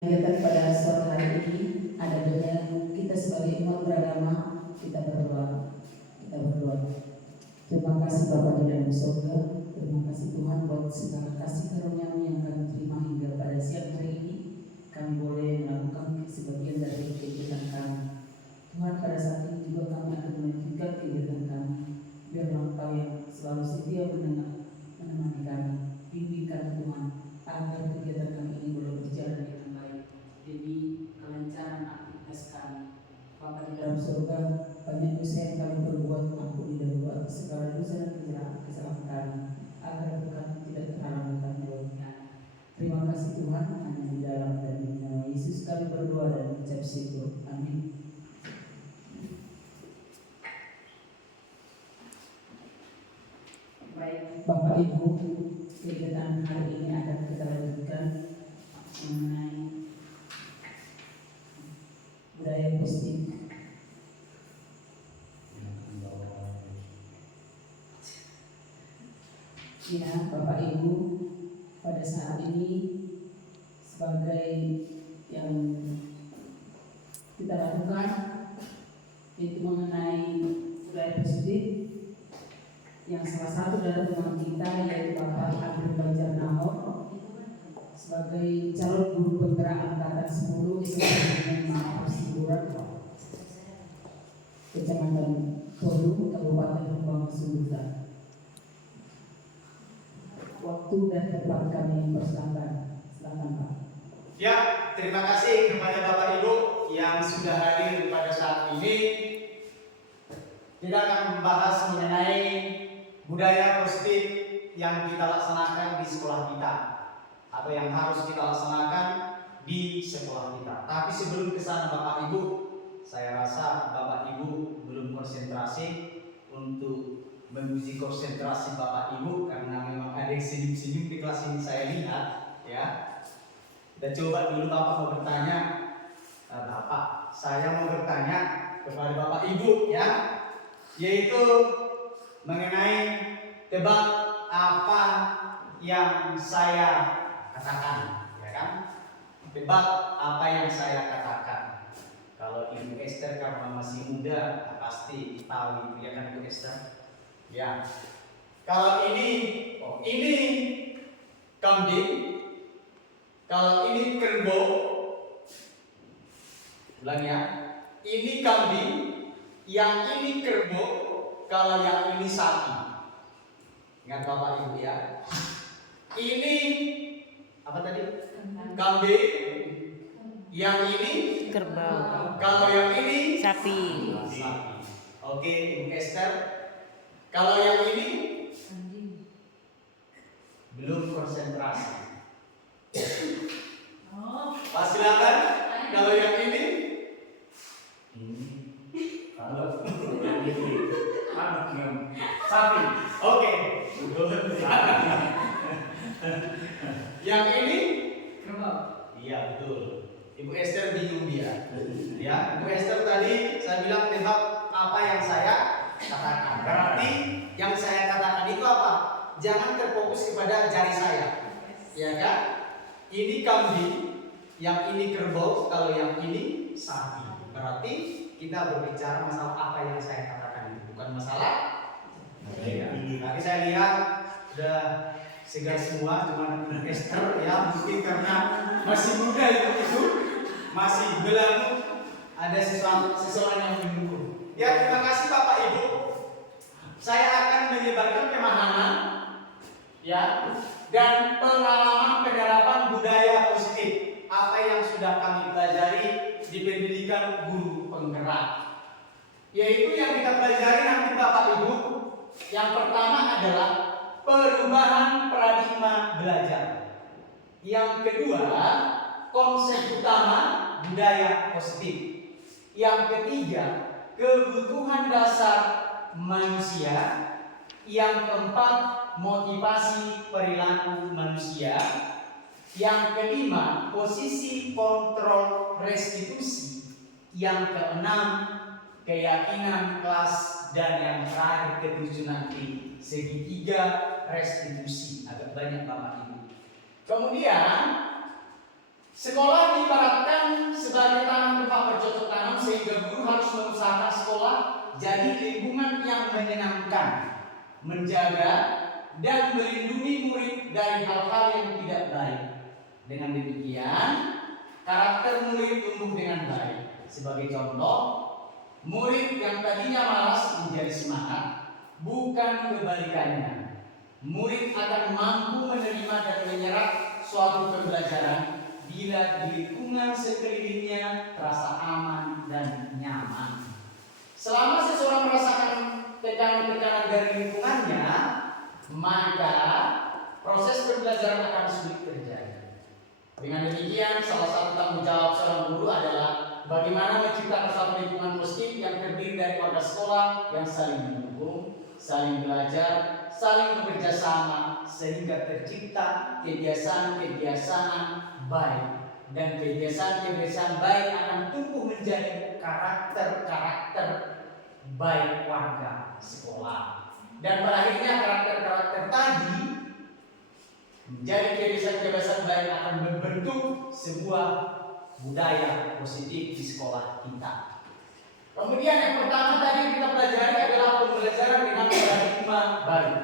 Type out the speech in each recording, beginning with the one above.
Kegiatan pada sore hari ini adalah kita sebagai umat beragama kita berdoa. Terima kasih Bapa di dalam surga. Terima kasih Tuhan buat segala kasih karunia yang kami terima hingga pada siang hari ini. Kami boleh melakukan sebagian dari kegiatan kami. Tuhan, pada saat ini juga kami akan melanjutkan kegiatan kami. Biarlah Engkau yang selalu setia menemani kami. Bimbingkan Tuhan agar kegiatan kami ini boleh berjalan dengan baik demi kelancaran aktivitas kami. Bapa di dalam surga, banyak dosa yang kami berbuat, ampuni dan buat segala dosa dan kesalahan kami, agar kami tidak terhalang dalam kami. Terima kasih Tuhan, hanya di dalam dan di nama Yesus kami berdoa dan mengucap syukur. Amin. Baik Bapak Ibu, kegiatan hari ini akan kita lanjutkan mengenai budaya positif. Ya, Bapak Ibu, pada saat ini sebagai yang kita lakukan itu mengenai budaya positif, yang salah satu dari teman kita yaitu Bapak Abdul Banjar Nahor sebagai calon guru penggerak angkatan 10 SMA Persiburan Kecamatan Tolu, Kabupaten Rembang, Sumatera. Waktu dan tempat kami persilakan. Silakan Pak. Ya, terima kasih kepada Bapak Ibu yang sudah hadir pada saat ini. Kita akan membahas mengenai budaya positif yang kita laksanakan di sekolah kita atau yang harus kita laksanakan di sekolah kita. Tapi sebelum ke sana Bapak Ibu, saya rasa Bapak Ibu belum konsentrasi untuk menguji konsentrasi Bapak Ibu karena memang ada yang senyum-senyum di kelas ini saya lihat ya. Dan coba dulu Bapak mau bertanya, Bapak, saya mau bertanya kepada Bapak Ibu ya, yaitu mengenai tebak apa yang saya katakan, ya kan? Tebak apa yang saya katakan. Kalau Ibu Esther karena masih muda pasti tahu itu ya kan Ibu Esther. Ya. Kalau ini kambing. Kalau ini kerbau. Ulang ya. Ini kambing, yang ini kerbau, kalau yang ini sapi. Ingat Bapak Ibu ya. Ini apa tadi? Kambing. Yang ini kerbau. Kalau yang ini Sapi. Oke, Ibu Esther. Kalau yang ini belum konsentrasi. Pak silakan. Kalau yang ini kalau sapi. Oke. Yang ini kerbau. Iya betul. Ibu Esther bingung dia. Ya, Ibu Esther tadi saya bilang tebak apa yang saya katakan. Berarti yang saya katakan itu apa? Jangan terfokus kepada jari saya. Ya kan? Ini kambing, yang ini kerbau, kalau yang ini sapi. Berarti kita berbicara masalah apa yang saya katakan itu, bukan masalah. Tapi saya lihat sudah segar semua, cuma Esther ya mungkin karena masih muda itu masih belum ada seseorang yang mendukung. Ya terima kasih Bapak Ibu. Saya akan menyebarkan pemahaman ya dan pengalaman penerapan budaya positif apa yang sudah kami pelajari di pendidikan guru penggerak. Yaitu yang kita pelajari nanti Bapak Ibu. Yang pertama adalah perubahan paradigma belajar. Yang kedua, konsep utama budaya positif. Yang ketiga, kebutuhan dasar manusia. Yang keempat, motivasi perilaku manusia. Yang kelima, posisi kontrol restitusi. Yang keenam, keyakinan kelas. Dan yang terakhir ketujuh nanti segitiga restitusi. Agak banyak Bapak Ibu. Kemudian Sekolah diibaratkan sebagai tanah tempat bercocok tanam, sehingga guru harus mengusahakan sekolah jadi lingkungan yang menyenangkan, menjaga dan melindungi murid dari hal-hal yang tidak baik. Dengan demikian, karakter murid tumbuh dengan baik. Sebagai contoh, murid yang tadinya malas menjadi semangat, bukan kebalikannya. Murid akan mampu menerima dan menyerap suatu pembelajaran bila di lingkungan sekelilingnya terasa aman dan nyaman. Selama seseorang merasakan tekanan-tekanan dari lingkungannya, maka proses pembelajaran akan sulit terjadi. Dengan demikian, salah satu tanggung jawab seorang guru adalah bagaimana menciptakan suatu lingkungan positif yang terdiri dari warga sekolah yang saling mendukung, saling belajar, saling bekerja sama, sehingga tercipta kebiasaan-kebiasaan baik. Dan kebiasaan-kebiasaan baik akan tumbuh menjadi karakter-karakter baik warga sekolah. Dan pada akhirnya karakter-karakter tadi menjadi kebiasaan-kebiasaan baik akan membentuk sebuah budaya positif di sekolah kita. Kemudian yang pertama tadi kita pelajari adalah pembelajaran dengan paradigma baru.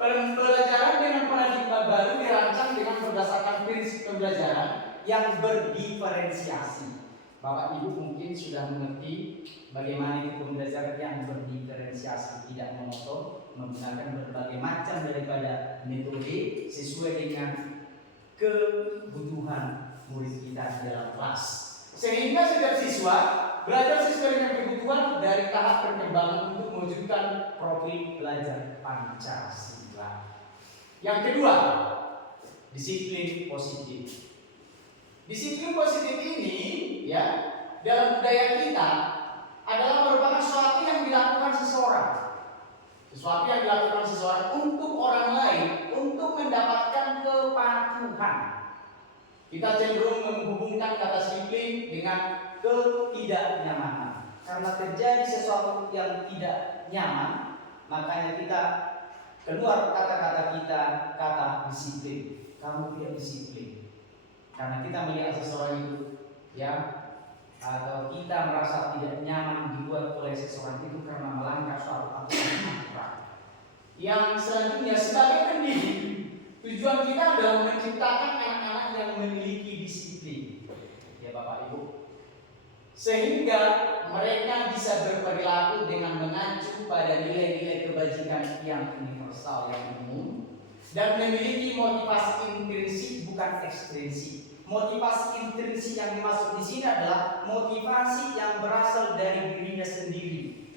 Pembelajaran dengan paradigma baru dirancang dengan berdasarkan prinsip pembelajaran yang berdiferensiasi. Bapak Ibu mungkin sudah mengerti bagaimana itu pembelajaran yang berdiferensiasi, tidak monoton, menggunakan berbagai macam daripada metode sesuai dengan kebutuhan murid kita di dalam kelas. Sehingga setiap siswa belajar sesuai dengan kebutuhan dari tahap perkembangan untuk mewujudkan profil belajar Pancasila. Yang kedua, disiplin positif. Disiplin positif ini ya dalam budaya kita adalah merupakan sesuatu yang dilakukan seseorang. Sesuatu yang dilakukan seseorang untuk orang lain untuk mendapatkan kepatuhan. Kita cenderung menghubungkan kata disiplin dengan ketidaknyamanan. Karena terjadi sesuatu yang tidak nyaman, makanya kita keluar kata-kata kita, kata disiplin. Kamu tidak disiplin. Karena kita melihat seseorang itu, ya, atau kita merasa tidak nyaman dibuat oleh seseorang itu karena melanggar suatu aturan. Yang selanjutnya sebagai pendidik, tujuan kita adalah menciptakan anak-anak yang memiliki disiplin, ya Bapak Ibu, sehingga mereka bisa berperilaku dengan mengacu pada nilai-nilai kebajikan yang universal, yang umum, dan memiliki motivasi intrinsik bukan ekstrinsik. Motivasi intrinsik yang dimaksud di sini adalah motivasi yang berasal dari dirinya sendiri,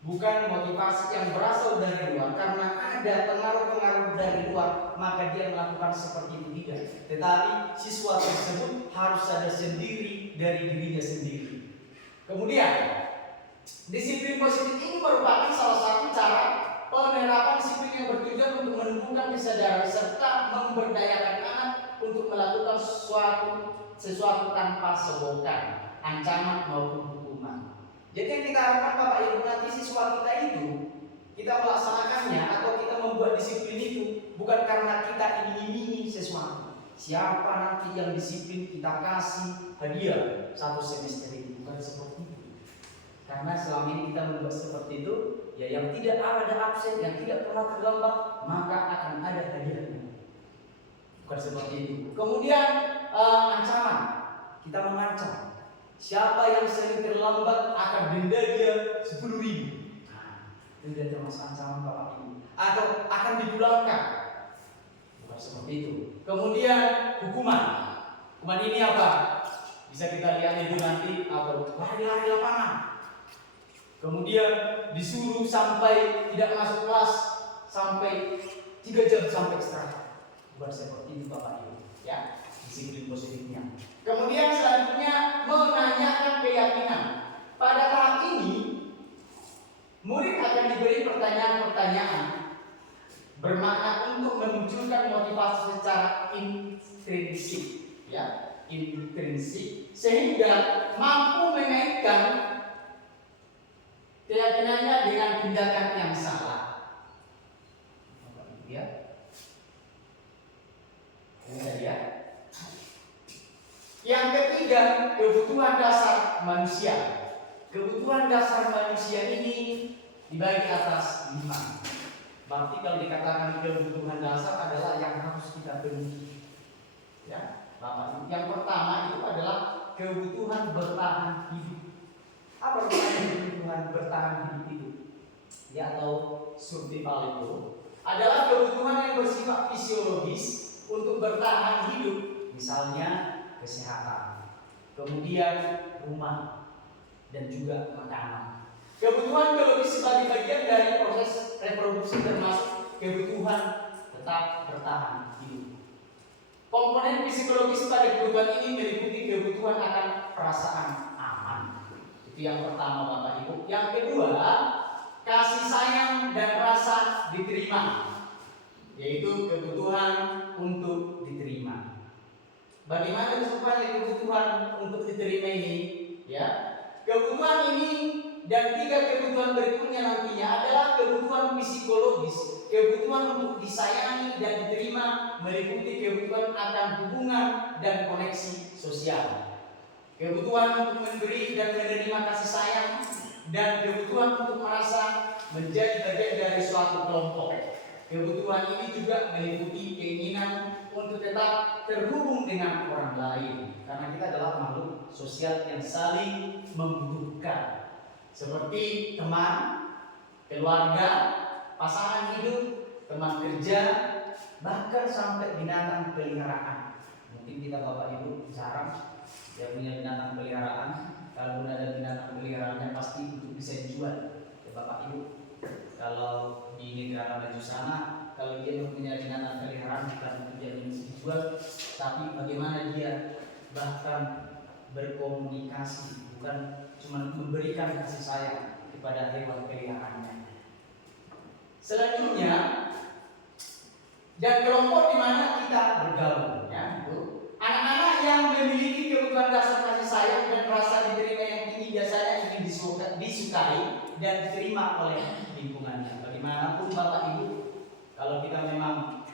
bukan motivasi yang berasal dari luar. Karena ada pengaruh-pengaruh dari luar, maka dia melakukan seperti itu tidak. Tetapi siswa tersebut harus sadar sendiri dari dirinya sendiri. Kemudian, disiplin positif ini merupakan salah satu cara penerapan disiplin yang bertujuan untuk menumbuhkan kesadaran serta memberdayakan anak untuk melakukan sesuatu tanpa sebutan, ancaman maupun hukuman. Jadi yang kita harapkan Bapak Ibu nanti siswa kita itu kita melaksanakannya atau kita membuat disiplin itu bukan karena kita ingin sesuatu. Siapa nanti yang disiplin kita kasih hadiah satu semester ini, bukan seperti itu. Karena selama ini kita membuat seperti itu, ya yang tidak ada absen, yang tidak pernah terlambat, maka akan ada hadiahnya. Bukan seperti itu. Kemudian ancaman, kita mengancam siapa yang sering terlambat akan denda dia 10.000. Nah, itu tidak termasuk ancaman Bapak Ibu. Atau akan dipulangkan, bukan seperti itu. Kemudian hukuman. Hukuman ini apa? Bisa kita lihat itu nanti, atau lari-lari lapangan. Kemudian disuruh sampai tidak masuk kelas sampai 3 jam sampai istirahat. Bukan seperti itu Bapak Ibu, ya, disiplin positifnya. Kemudian selanjutnya menanyakan keyakinan. Pada tahap ini murid akan diberi pertanyaan-pertanyaan bermakna untuk memunculkan motivasi secara intrinsik, ya, intrinsik, sehingga mampu mengaitkan keyakinannya dengan tindakan yang salah. Ya. Yang juga kebutuhan dasar manusia. Kebutuhan dasar manusia ini dibagi atas 5. Berarti kalau dikatakan kebutuhan dasar adalah yang harus kita penuhi. Ya, Bapak. Yang pertama itu adalah kebutuhan bertahan hidup. Apa kebutuhan bertahan hidup itu? Ya, atau survival itu adalah kebutuhan yang bersifat fisiologis untuk bertahan hidup. Misalnya kesehatan, kemudian rumah, dan juga makanan. Kebutuhan biologis sebagai bagian dari proses reproduksi termasuk kebutuhan tetap bertahan hidup. Komponen psikologis pada kebutuhan ini meliputi kebutuhan akan perasaan aman. Itu yang pertama Bapak Ibu. Yang kedua, kasih sayang dan rasa diterima, yaitu kebutuhan untuk diterima. Bagaimana supaya kebutuhan untuk diterima ini? Ya, kebutuhan ini dan 3 kebutuhan berikutnya nantinya adalah kebutuhan psikologis. Kebutuhan untuk disayangi dan diterima meliputi kebutuhan akan hubungan dan koneksi sosial. Kebutuhan untuk memberi dan menerima kasih sayang, dan kebutuhan untuk merasa menjadi bagian dari suatu kelompok. Kebutuhan ini juga meliputi keinginan untuk tetap terhubung dengan orang lain, karena kita adalah makhluk sosial yang saling membutuhkan, seperti teman, keluarga, pasangan hidup, teman kerja, bahkan sampai binatang peliharaan. Mungkin kita Bapak Ibu jarang ya punya binatang peliharaan. Kalau ada binatang peliharaannya pasti untuk bisa dijual ya Bapak Ibu. Kalau di negara maju sana, kalau dia punya binatang peliharaan bukan untuk dia dijual, tapi bagaimana dia bahkan berkomunikasi, bukan cuma memberikan kasih sayang kepada hewan peliharaannya. Selanjutnya, dan kelompok di mana kita bergaul, ya, itu anak-anak yang memiliki kebutuhan dasar kasih sayang dan rasa diterima yang tinggi biasanya ingin disukai dan diterima oleh lingkungannya. Bagaimanapun Bapak Ibu, kalau kita memang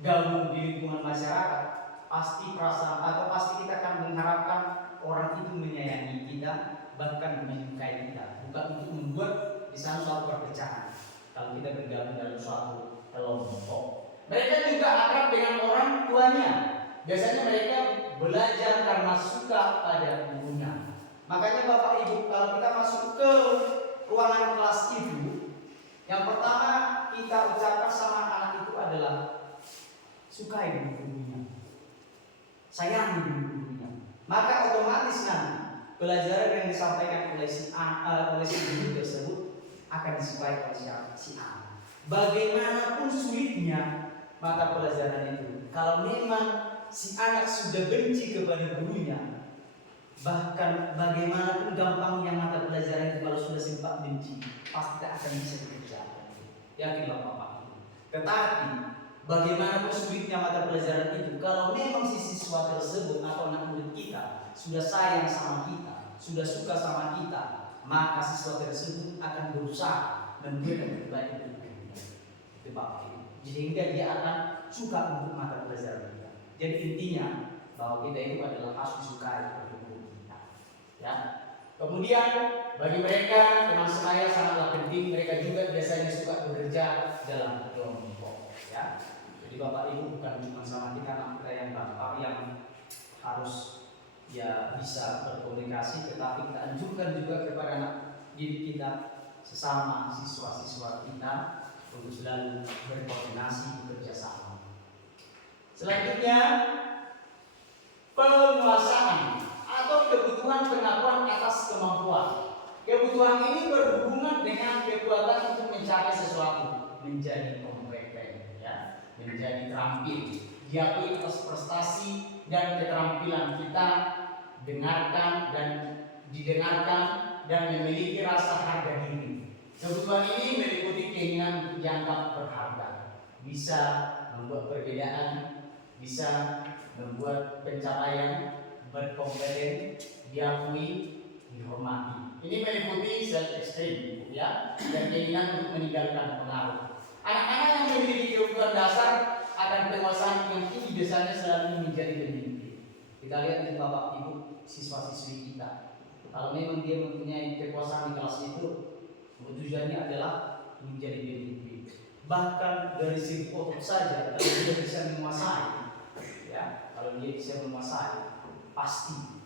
gabung di lingkungan masyarakat, pasti perasaan atau pasti kita akan mengharapkan orang itu menyayangi kita, bahkan menyukai kita, bukan untuk membuat di sana suatu perpecahan. Kalau kita bergabung dalam suatu kelompok, mereka juga akrab dengan orang tuanya. Biasanya mereka belajar karena suka pada gurunya. Makanya Bapak Ibu, kalau kita masuk ke ruangan kelas itu, yang pertama kita ucapkan sama anak itu adalah sukai gurunya, sayangi gurunya. Maka otomatis nanti pelajaran yang disampaikan oleh si guru tersebut akan disukai oleh si A. Bagaimanapun sulitnya mata pelajaran itu, kalau memang si anak sudah benci kepada gurunya, bahkan bagaimanapun gampangnya mata pelajaran itu, kalau sudah sempat benci, pasti tak akan bisa dikerjakan. Yakinlah Bapak. Tetapi bagaimanapun sulitnya mata pelajaran itu, kalau memang si siswa tersebut atau anak murid kita sudah sayang sama kita, sudah suka sama kita, maka siswa tersebut akan berusaha memberikan yang terbaik untuk kita. Itu Bapak Ibu. Sehingga dia akan suka untuk mata pelajaran kita. Jadi intinya bahwa kita itu adalah harus disukai oleh guru kita. Ya. Kemudian bagi mereka teman saya sangatlah penting. Mereka juga biasanya suka bekerja dalam kelompok. Ya. Jadi Bapak Ibu bukan cuma sama kita, anak kita yang bapak yang harus ya bisa berkomunikasi, tetapi kita anjurkan juga kepada anak didik kita, sesama siswa-siswa kita, untuk selalu berkoordinasi, bekerja sama. Selanjutnya, penguasaan atau kebutuhan pengakuan atas kemampuan. Kebutuhan ini berhubungan dengan kekuatan untuk mencapai sesuatu, menjadi kompeten, ya, menjadi terampil, diakui atas prestasi dan keterampilan kita, dengarkan dan didengarkan dan memiliki rasa harga diri. Kebutuhan ini meliputi keinginan untuk dianggap berharga, bisa membuat perbedaan, bisa membuat pencapaian, berkompeten, diakui, dihormati. Ini meliputi self-esteem, ya, dan keinginan untuk meninggalkan pengaruh. Anak-anak yang memiliki kebutuhan dasar akan penguasaan yang tinggi biasanya selalu menjadi pemimpin. Kita lihat di Bapak Ibu, siswa-siswi kita. Kalau memang dia mempunyai kekuasaan di kelas itu, tujuannya adalah menjadi pemimpin. Bahkan dari segi otot saja, kalau dia bisa menguasai, ya, kalau dia bisa menguasai, pasti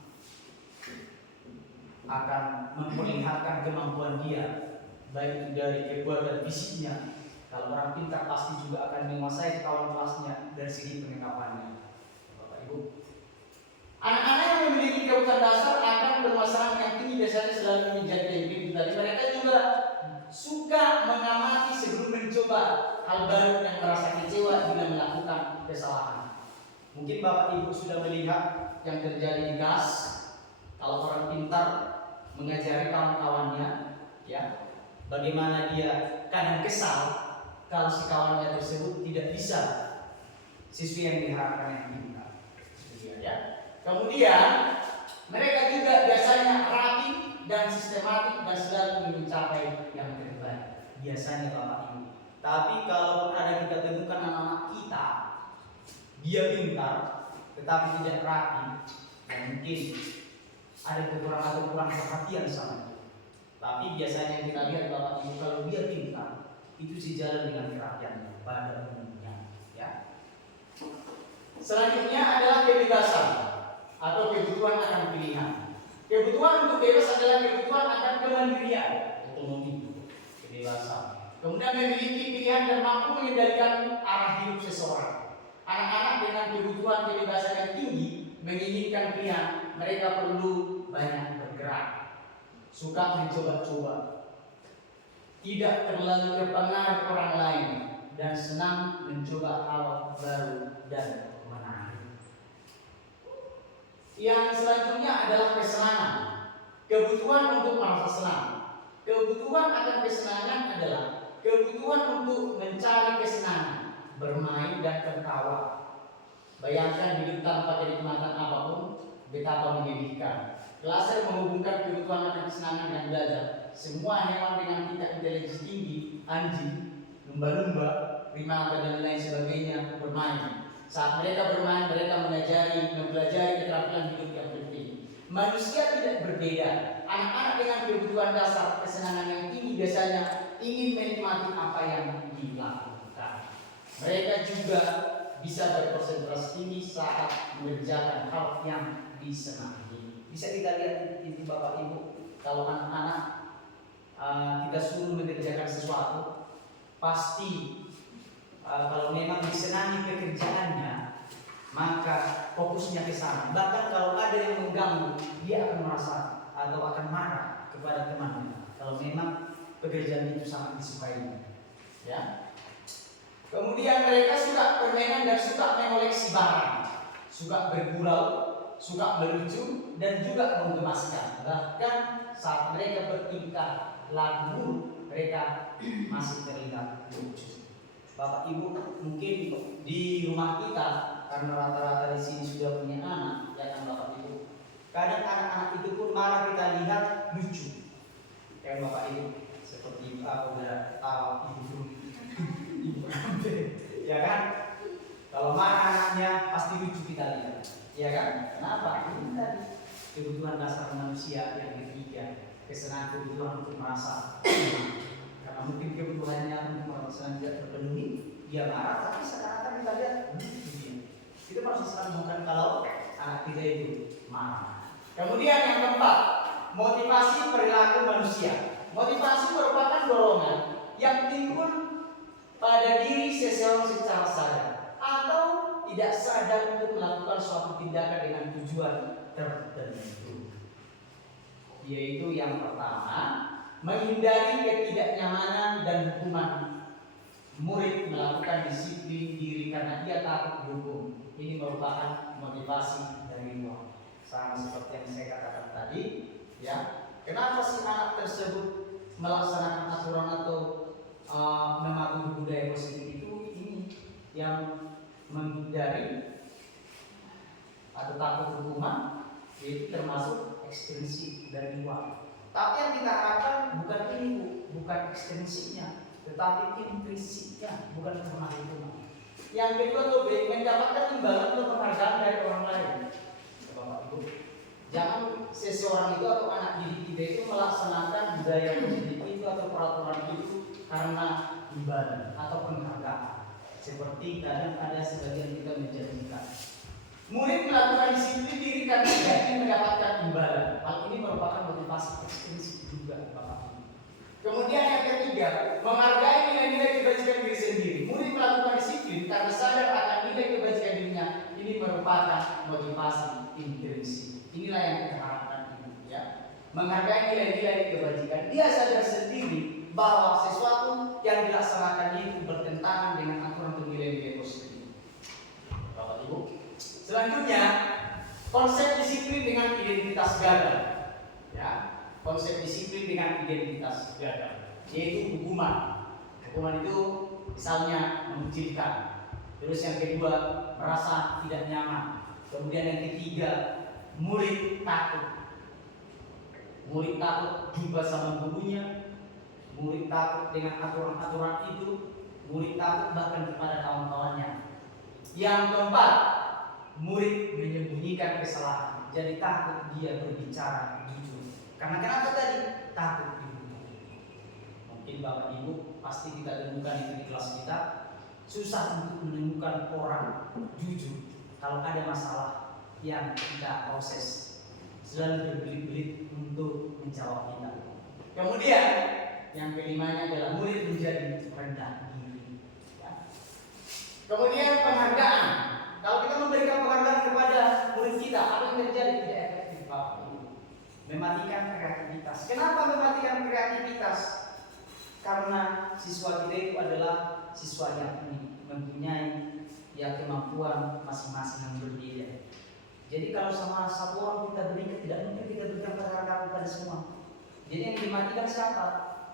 akan memperlihatkan kemampuan dia, baik itu dari kekuatan fisiknya. Kalau orang pintar pasti juga akan menguasai kawan kelasnya dari segi pengetahuannya. Bapak Ibu, anak-anak yang memiliki kebutuhan dasar akan bermasalah yang tinggi biasanya selalu menjadi pemimpin. Tadi mereka juga suka mengamati sebelum mencoba hal baru yang merasa kecewa bila melakukan kesalahan. Mungkin Bapak Ibu sudah melihat yang terjadi di kelas. Kalau orang pintar mengajari kawan-kawannya, ya, bagaimana dia kadang kesal kalau si kawannya tersebut tidak bisa siswi yang diharapkan yang pintar. Ya. Kemudian mereka juga biasanya rapi dan sistematik dan selalu mencapai yang terbaik. Biasanya Bapak Ibu. Tapi kalau ada kita temukan anak-anak kita, dia pintar tetapi tidak rapi, dan mungkin ada kekurangan perhatian sama dia. Tapi biasanya yang kita lihat Bapak Ibu, kalau dia pintar, itu sejalan dengan kerapiannya pada umumnya. Ya. Selanjutnya adalah kebebasan atau kebutuhan akan pilihan. Kebutuhan untuk bebas adalah kebutuhan akan kemandirian, otonomi, kebebasan. Kemudian memiliki pilihan dan mampu mengendalikan arah hidup seseorang. Anak-anak dengan kebutuhan kebebasan yang tinggi menginginkan pilihan, mereka perlu banyak bergerak, suka mencoba-coba, tidak terlalu terpengaruh orang lain, dan senang mencoba hal baru dan menarik. Yang selanjutnya adalah kesenangan, kebutuhan untuk merasa senang. Kebutuhan akan kesenangan adalah kebutuhan untuk mencari kesenangan, bermain dan tertawa. Bayangkan hidup tanpa kenikmatan apapun, betapa menyedihkan. Laser menghubungkan kebutuhan akan kesenangan dan belajar. Semua hewan dengan tingkat intelijensi tinggi, anjing, lumba-lumba, primata dan lain sebagainya bermain. Saat mereka bermain, mereka mempelajari keterampilan hidup yang penting. Manusia tidak berbeda. Anak-anak dengan kebutuhan dasar kesenangan yang tinggi biasanya ingin menikmati apa yang dilakukan. Mereka juga bisa berkonsentrasi tinggi saat mengerjakan hal yang disenangi. Bisa kita lihat itu Bapak Ibu, kalau anak-anak kita suruh mengerjakan sesuatu, pasti kalau memang disenangi pekerjaannya, maka fokusnya ke sana. Bahkan kalau ada yang mengganggu, dia akan merasa atau akan marah kepada temannya. Kalau memang pekerjaan itu sangat disukainya, ya. Kemudian mereka suka permainan dan suka mengoleksi barang, suka bergurau, suka melucu dan juga menggemaskan. Bahkan saat mereka bertingkah laku, mereka masih terlihat lucu. Bapak Ibu mungkin di rumah kita, karena rata-rata di sini sudah punya anak, ya kan Bapak Ibu. Kadang anak-anak itu pun marah kita lihat lucu, ya Bapak Ibu. Seperti ibu ya kan? Kalau marah anaknya pasti lucu kita lihat, ya kan? Kenapa? Ini tadi kebutuhan dasar manusia yang ketiga, kesenangan kebutuhan untuk merasa. Karena mungkin kebutuhannya untuk merasa tidak terpenuhi, dia marah, tapi sekarang kita lihat itu masih senang, bukan kalau anak kita itu marah. Kemudian yang keempat, motivasi perilaku manusia. Motivasi merupakan dorongan yang timbul pada diri seseorang secara sadar atau tidak sadar untuk melakukan suatu tindakan dengan tujuan tertentu. Yaitu yang pertama, menghindari ketidaknyamanan dan hukuman. Murid melakukan disiplin diri karena dia takut dihukum. Ini merupakan motivasi dari luar. Sama seperti yang saya katakan tadi, ya. Kenapa si anak tersebut melaksanakan aturan atau mematuhi budaya positif itu? Ini yang menghindari atau takut hukuman, yaitu termasuk ekstensi dari luar. Tapi yang kita harapkan bukan ini, bukan ekstensinya, tetapi intrinsiknya, bukan karena hukuman. Yang kedua, mendapatkan imbalan atau penghargaan dari orang lain. Bapak Ibu, Jangan seseorang itu atau anak didik kita itu melaksanakan budaya positif itu atau peraturan itu karena ibadah atau penghargaan. Seperti kadang ada sebagian kita menjadikan murid melakukan disiplin diri karena dia ingin mendapatkan ibadah. Hal ini merupakan motivasi ekstrinsik juga, Bapak. Kemudian yang ketiga, menghargai nilai-nilai kebajikan diri sendiri. Murid melakukan disiplin karena sadar akan nilai kebajikan dirinya. Ini merupakan motivasi intrinsik. Inilah yang kita harapkan ini, ya. Menghargai nilai-nilai kebajikan. Dia sadar sendiri bahwa sesuatu yang dilaksanakan itu bertentangan dengan aturan dan nilai-nilai positif. Bapak Ibu. Selanjutnya, konsep disiplin dengan identitas gagal. Ya, konsep disiplin dengan identitas gagal, yaitu hukuman. Hukuman itu misalnya mengucilkan. Terus yang kedua, merasa tidak nyaman. Kemudian yang ketiga, murid takut. Murid takut jumpa sama gurunya. Murid takut dengan aturan-aturan itu. Murid takut bahkan kepada kawan-kawannya. Yang keempat, murid menyembunyikan kesalahan. Jadi takut dia berbicara jujur. Karena kenapa tadi? Takut dihukum. Mungkin Bapak Ibu pasti kita temukan itu di kelas kita. Susah untuk menemukan orang jujur kalau ada masalah yang kita proses. Selalu berbelit-belit untuk menjawab kita. Kemudian yang kelimanya adalah murid menjadi rendah diri. Ya. Kemudian penghargaan. Kalau kita memberikan penghargaan kepada murid kita, apa yang terjadi? Tidak efektif, Bapak Ibu. Mematikan kreativitas. Kenapa mematikan kreativitas? Karena siswa kita itu adalah siswa yang unik, mempunyai ya kemampuan masing-masing yang berbeda. Jadi kalau sama satu orang kita berikan, tidak mungkin kita berikan penghargaan kepada semua. Jadi yang dimatikan siapa?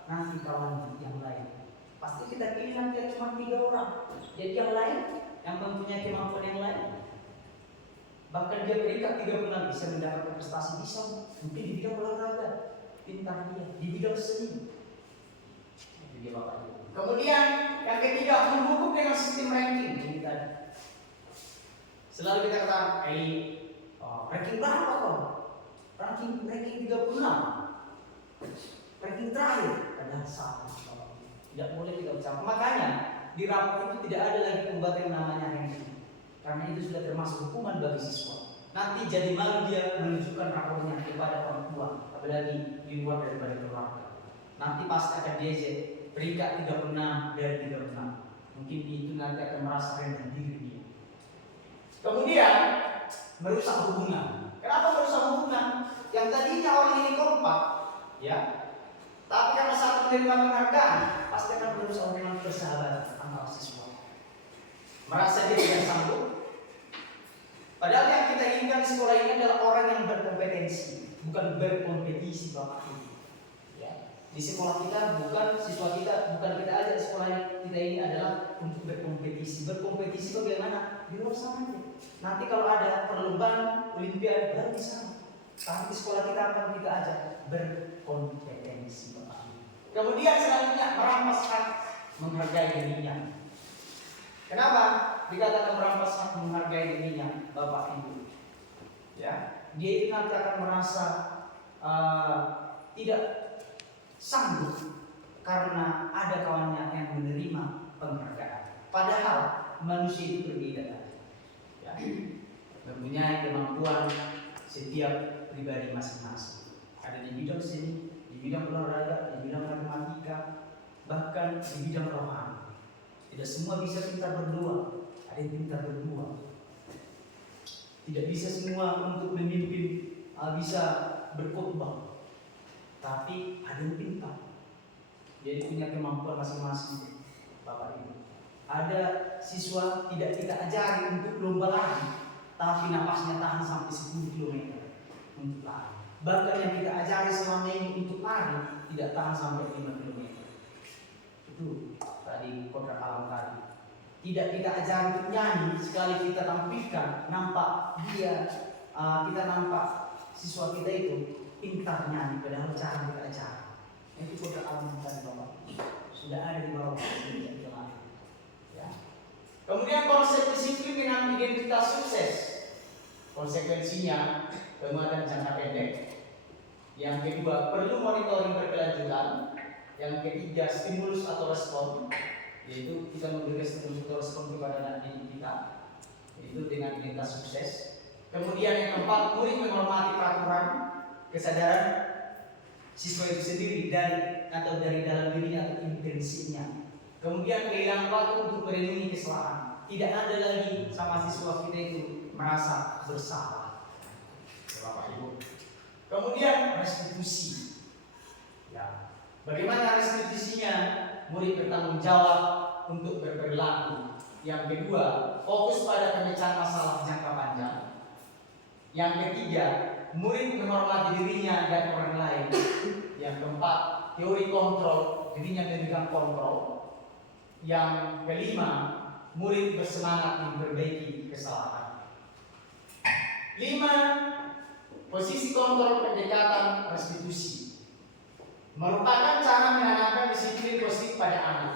Nanti kawan yang lain. Pasti kita pilih nanti cuma 3 orang. Jadi yang lain yang mempunyai kemampuan yang lain, bahkan dia peringkat 36 bisa mendapatkan prestasi, bisa mungkin di bidang olahraga, pintar dia di bidang seni. Itu dia Bapak Ibu. Kemudian yang ketiga, menghukum dengan sistem ranking. Ini tadi selalu kita katakan, ranking berapa kok? Ranking 36, ranking terakhir. Padahal salah, tidak boleh kita ucapkan. Makanya di rapor itu tidak ada lagi pembuat yang namanya ranking, karena itu sudah termasuk hukuman bagi siswa. Nanti jadi malu dia menunjukkan rapornya kepada orang tua, apalagi di luar daripada keluarga. Nanti pasti akan DJ peringkat 36 dari 36. Mungkin itu nanti akan merasa rendah diri dia. Kemudian merusak hubungan. Kenapa merusak hubungan? Yang tadinya orang ini kompak, ya, tapi karena satu menerima penghargaan, pasti akan merusak hubungan persahabatan antar siswa. Merasa dia tidak sanggup. Padahal yang kita inginkan di sekolah ini adalah orang yang berkompetensi, bukan berkompetisi, Bapak Ibu. Ya. Di sekolah kita bukan siswa kita, bukan kita aja di sekolah kita ini adalah untuk berkompetisi. Berkompetisi bagaimana? Di luar sana aja. Nanti kalau ada perlombaan, olimpiade baru di sana. Tapi di sekolah kita akan kita ajak berkompetensi, Bapak Ibu. Kemudian selanjutnya merampas hak menghargai dirinya. Kenapa dikatakan merampas hak menghargai dirinya, Bapak Ibu? Ya, dia itu nanti akan merasa tidak sanggup karena ada kawannya yang menerima penghargaan. Padahal manusia itu berbeda, ya, mempunyai kemampuan setiap pribadi masing-masing. Ada di bidang seni, di bidang olahraga, di bidang matematika, bahkan di bidang rohani. Tidak semua bisa pintar berdoa, ada yang pintar berdua. Tidak bisa semua untuk memimpin, bisa berkhotbah, tapi ada yang pintar. Jadi punya kemampuan masing-masing, Bapak Ibu. Ada siswa tidak kita ajari untuk lomba lari, tapi napasnya tahan sampai 10 km untuk lari. Bahkan yang kita ajari selama ini untuk lari tidak tahan sampai 5 km. Itu tadi kodrat alam tadi. Tidak kita ajari untuk nyanyi, sekali kita tampilkan nampak dia, kita nampak siswa kita itu pintar nyanyi, padahal cara kita ajari. Itu kodrat alam tadi, Bapak. Sudah ada di bawah ya. Kemudian konsep disiplin dengan identitas sukses. Konsekuensinya penguatan jangka pendek. Yang kedua, perlu monitoring berkelanjutan. Yang ketiga, stimulus atau respon, yaitu kita memberikan stimulus atau respon kepada anak didik kita, itu dengan identitas sukses. Kemudian yang keempat, murid menghormati peraturan, kesadaran siswa itu sendiri dari dalam dirinya atau intrinsipnya. Kemudian kehilangan waktu untuk merenungi kesalahan. Tidak ada lagi sama siswa kita itu merasa bersalah. Bapak Ibu. Kemudian restitusi. Ya. Bagaimana restitusinya? Murid bertanggung jawab untuk berperilaku. Yang kedua, fokus pada pemecahan masalah jangka panjang. Yang ketiga, murid menghormati dirinya dan orang lain. Yang keempat, teori kontrol, dirinya memegang kontrol. Yang kelima, murid bersemangat memperbaiki kesalahan. 5. Posisi kontrol pendekatan restitusi merupakan cara menanamkan disiplin positif pada anak.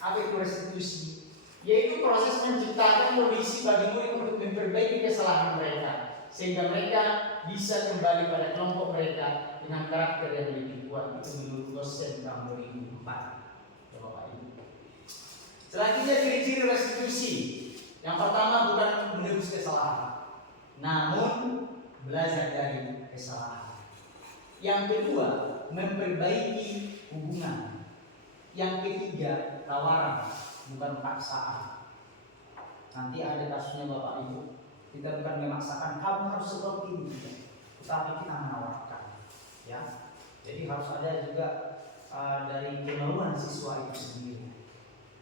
Apa itu restitusi? Yaitu proses menciptakan kondisi bagi murid untuk memperbaiki kesalahan mereka, sehingga mereka bisa kembali pada kelompok mereka dengan karakter yang lebih kuat. Itu menurut dosen tahun 2004. Selanjutnya ciri-ciri restitusi. Yang pertama, bukan menebus kesalahan, namun belajar dari kesalahan. Yang kedua, memperbaiki hubungan. Yang ketiga, tawaran, bukan paksaan. Nanti ada kasusnya Bapak Ibu, kita bukan memaksakan kamu harus seperti ini, tetapi kita menawarkan. Ya, jadi harus ada juga dari kemauan siswa itu sendiri.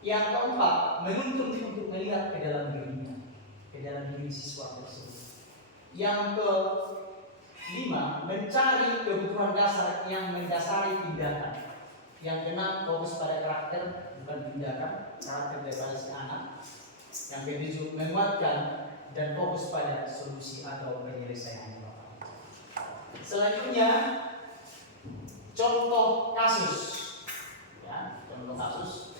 Yang keempat, menuntut untuk melihat ke dalam dirinya, ke dalam diri siswa tersebut. Yang kelima, mencari kebutuhan dasar yang mendasari tindakan. Yang keenam, fokus pada karakter, bukan tindakan, karakter daripada si anak. Yang ketujuh, menguatkan dan fokus pada solusi atau penyelesaian. Selanjutnya, contoh kasus. Ya, contoh kasus.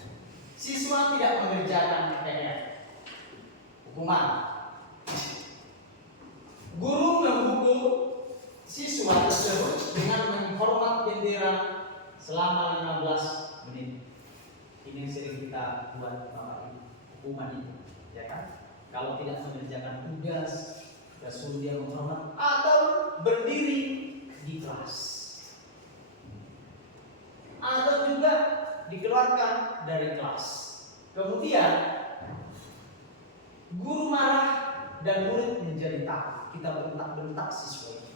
Siswa tidak mengerjakan PR. Hukuman. Guru menghukum siswa tersebut dengan menghormat bendera selama 15 menit. Ini yang sering kita buat Bapak Ibu, hukuman itu, ya kan? Kalau tidak mengerjakan tugas, kita suruh dia menghormat atau berdiri di kelas, atau juga dikeluarkan dari kelas. Kemudian guru marah dan murid menjadi takut. Kita bentak-bentak siswa itu,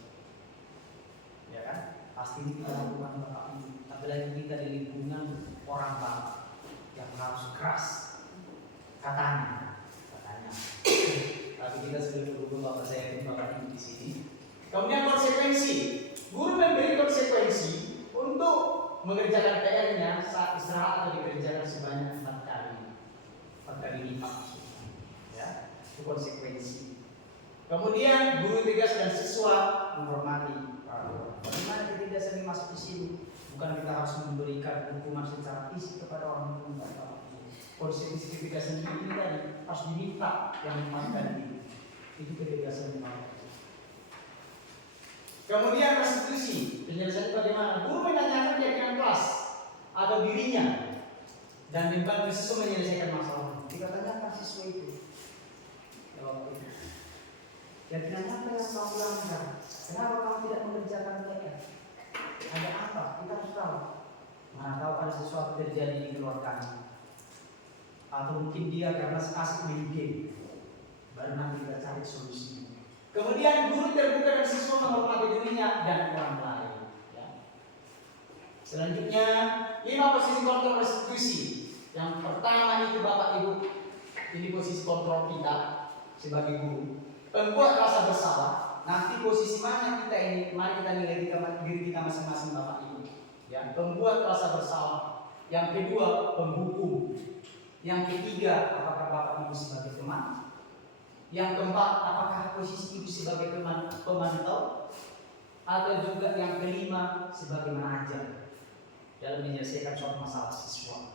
ya kan? Pasti kita lakukan Bapak Ibu. Apalagi kita di lingkungan orang Bapak yang harus keras katanya. Tapi kita sudah berhubung Bapak saya dan Bapak Ibu di sini. Kemudian konsekuensi. Guru memberi konsekuensi untuk mengerjakan PR-nya saat istirahat atau dikerjakan sebanyak 4 kali lipat, ya, itu konsekuensi. Kemudian guru tegaskan siswa menghormati peraturan. Bagaimana ketika sering masuk di sini? Bukan kita harus memberikan hukuman secara fisik kepada orang tua. Konsekuensi ketika sendiri ini tadi harus diminta yang memakan itu ketegasan Bapak. Kemudian restitusi, penjelasan bagaimana guru menanyakan keyakinan kelas atau dirinya dan membantu siswa menyelesaikan masalah. Kita tanyakan siswa itu, keyakinan apa yang kamu langgar? Kenapa kamu tidak mengerjakan PR? Ada apa? Kita harus tahu. Mana tahu ada sesuatu terjadi di luar kami, atau mungkin dia karena asik main game, baru nanti kita cari solusinya. Kemudian guru terbuka dan siswa menghormati dirinya dan orang lain. Ya. Selanjutnya 5 posisi kontrol restitusi. Yang pertama itu Bapak Ibu, ini posisi kontrol kita sebagai guru. Pembuat rasa bersalah. Nanti posisi mana kita ini? Mari kita nilai diri kita masing-masing Bapak Ibu. Ya. Pembuat rasa bersalah. Yang kedua penghukum. Yang ketiga apakah Bapak Ibu sebagai teman? Yang keempat, apakah posisi ibu sebagai pemantau? Atau juga yang kelima sebagai manajer dalam menyelesaikan suatu masalah siswa.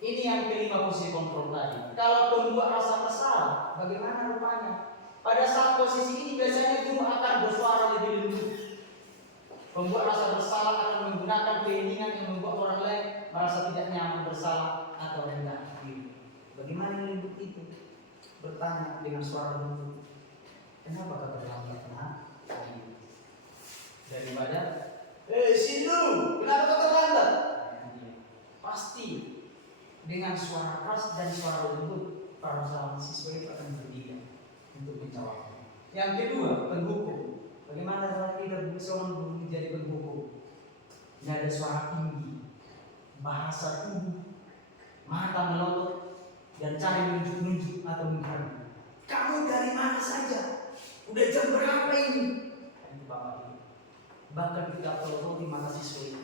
Ini yang kelima posisi kontrol tadi. Kalau pembuat rasa bersalah, bagaimana rupanya? pada saat posisi ini biasanya guru akan bersuara lebih lembut. Pembuat rasa bersalah akan menggunakan keinginan yang membuat orang lain merasa tidak nyaman, bersalah atau rendah hati. Bagaimana yang lembut itu? Bertanya dengan suara lembut, kenapa kau terlambat? Daripada Sindu, kenapa kau terlambat? Pasti dengan suara keras dan suara lembut para siswa itu akan berdiam untuk menjawab. Yang kedua, penghukum. Bagaimana cara kita seorang guru menjadi penghukum? Tidak ada suara tinggi, bahasa tubuh, mata melotot, dan cara menunjuk-nunjuk atau menghargai. Kamu dari mana saja? Udah jam berapa ini? Itu bapak itu. Bahkan tidak perlu di mata siswa itu.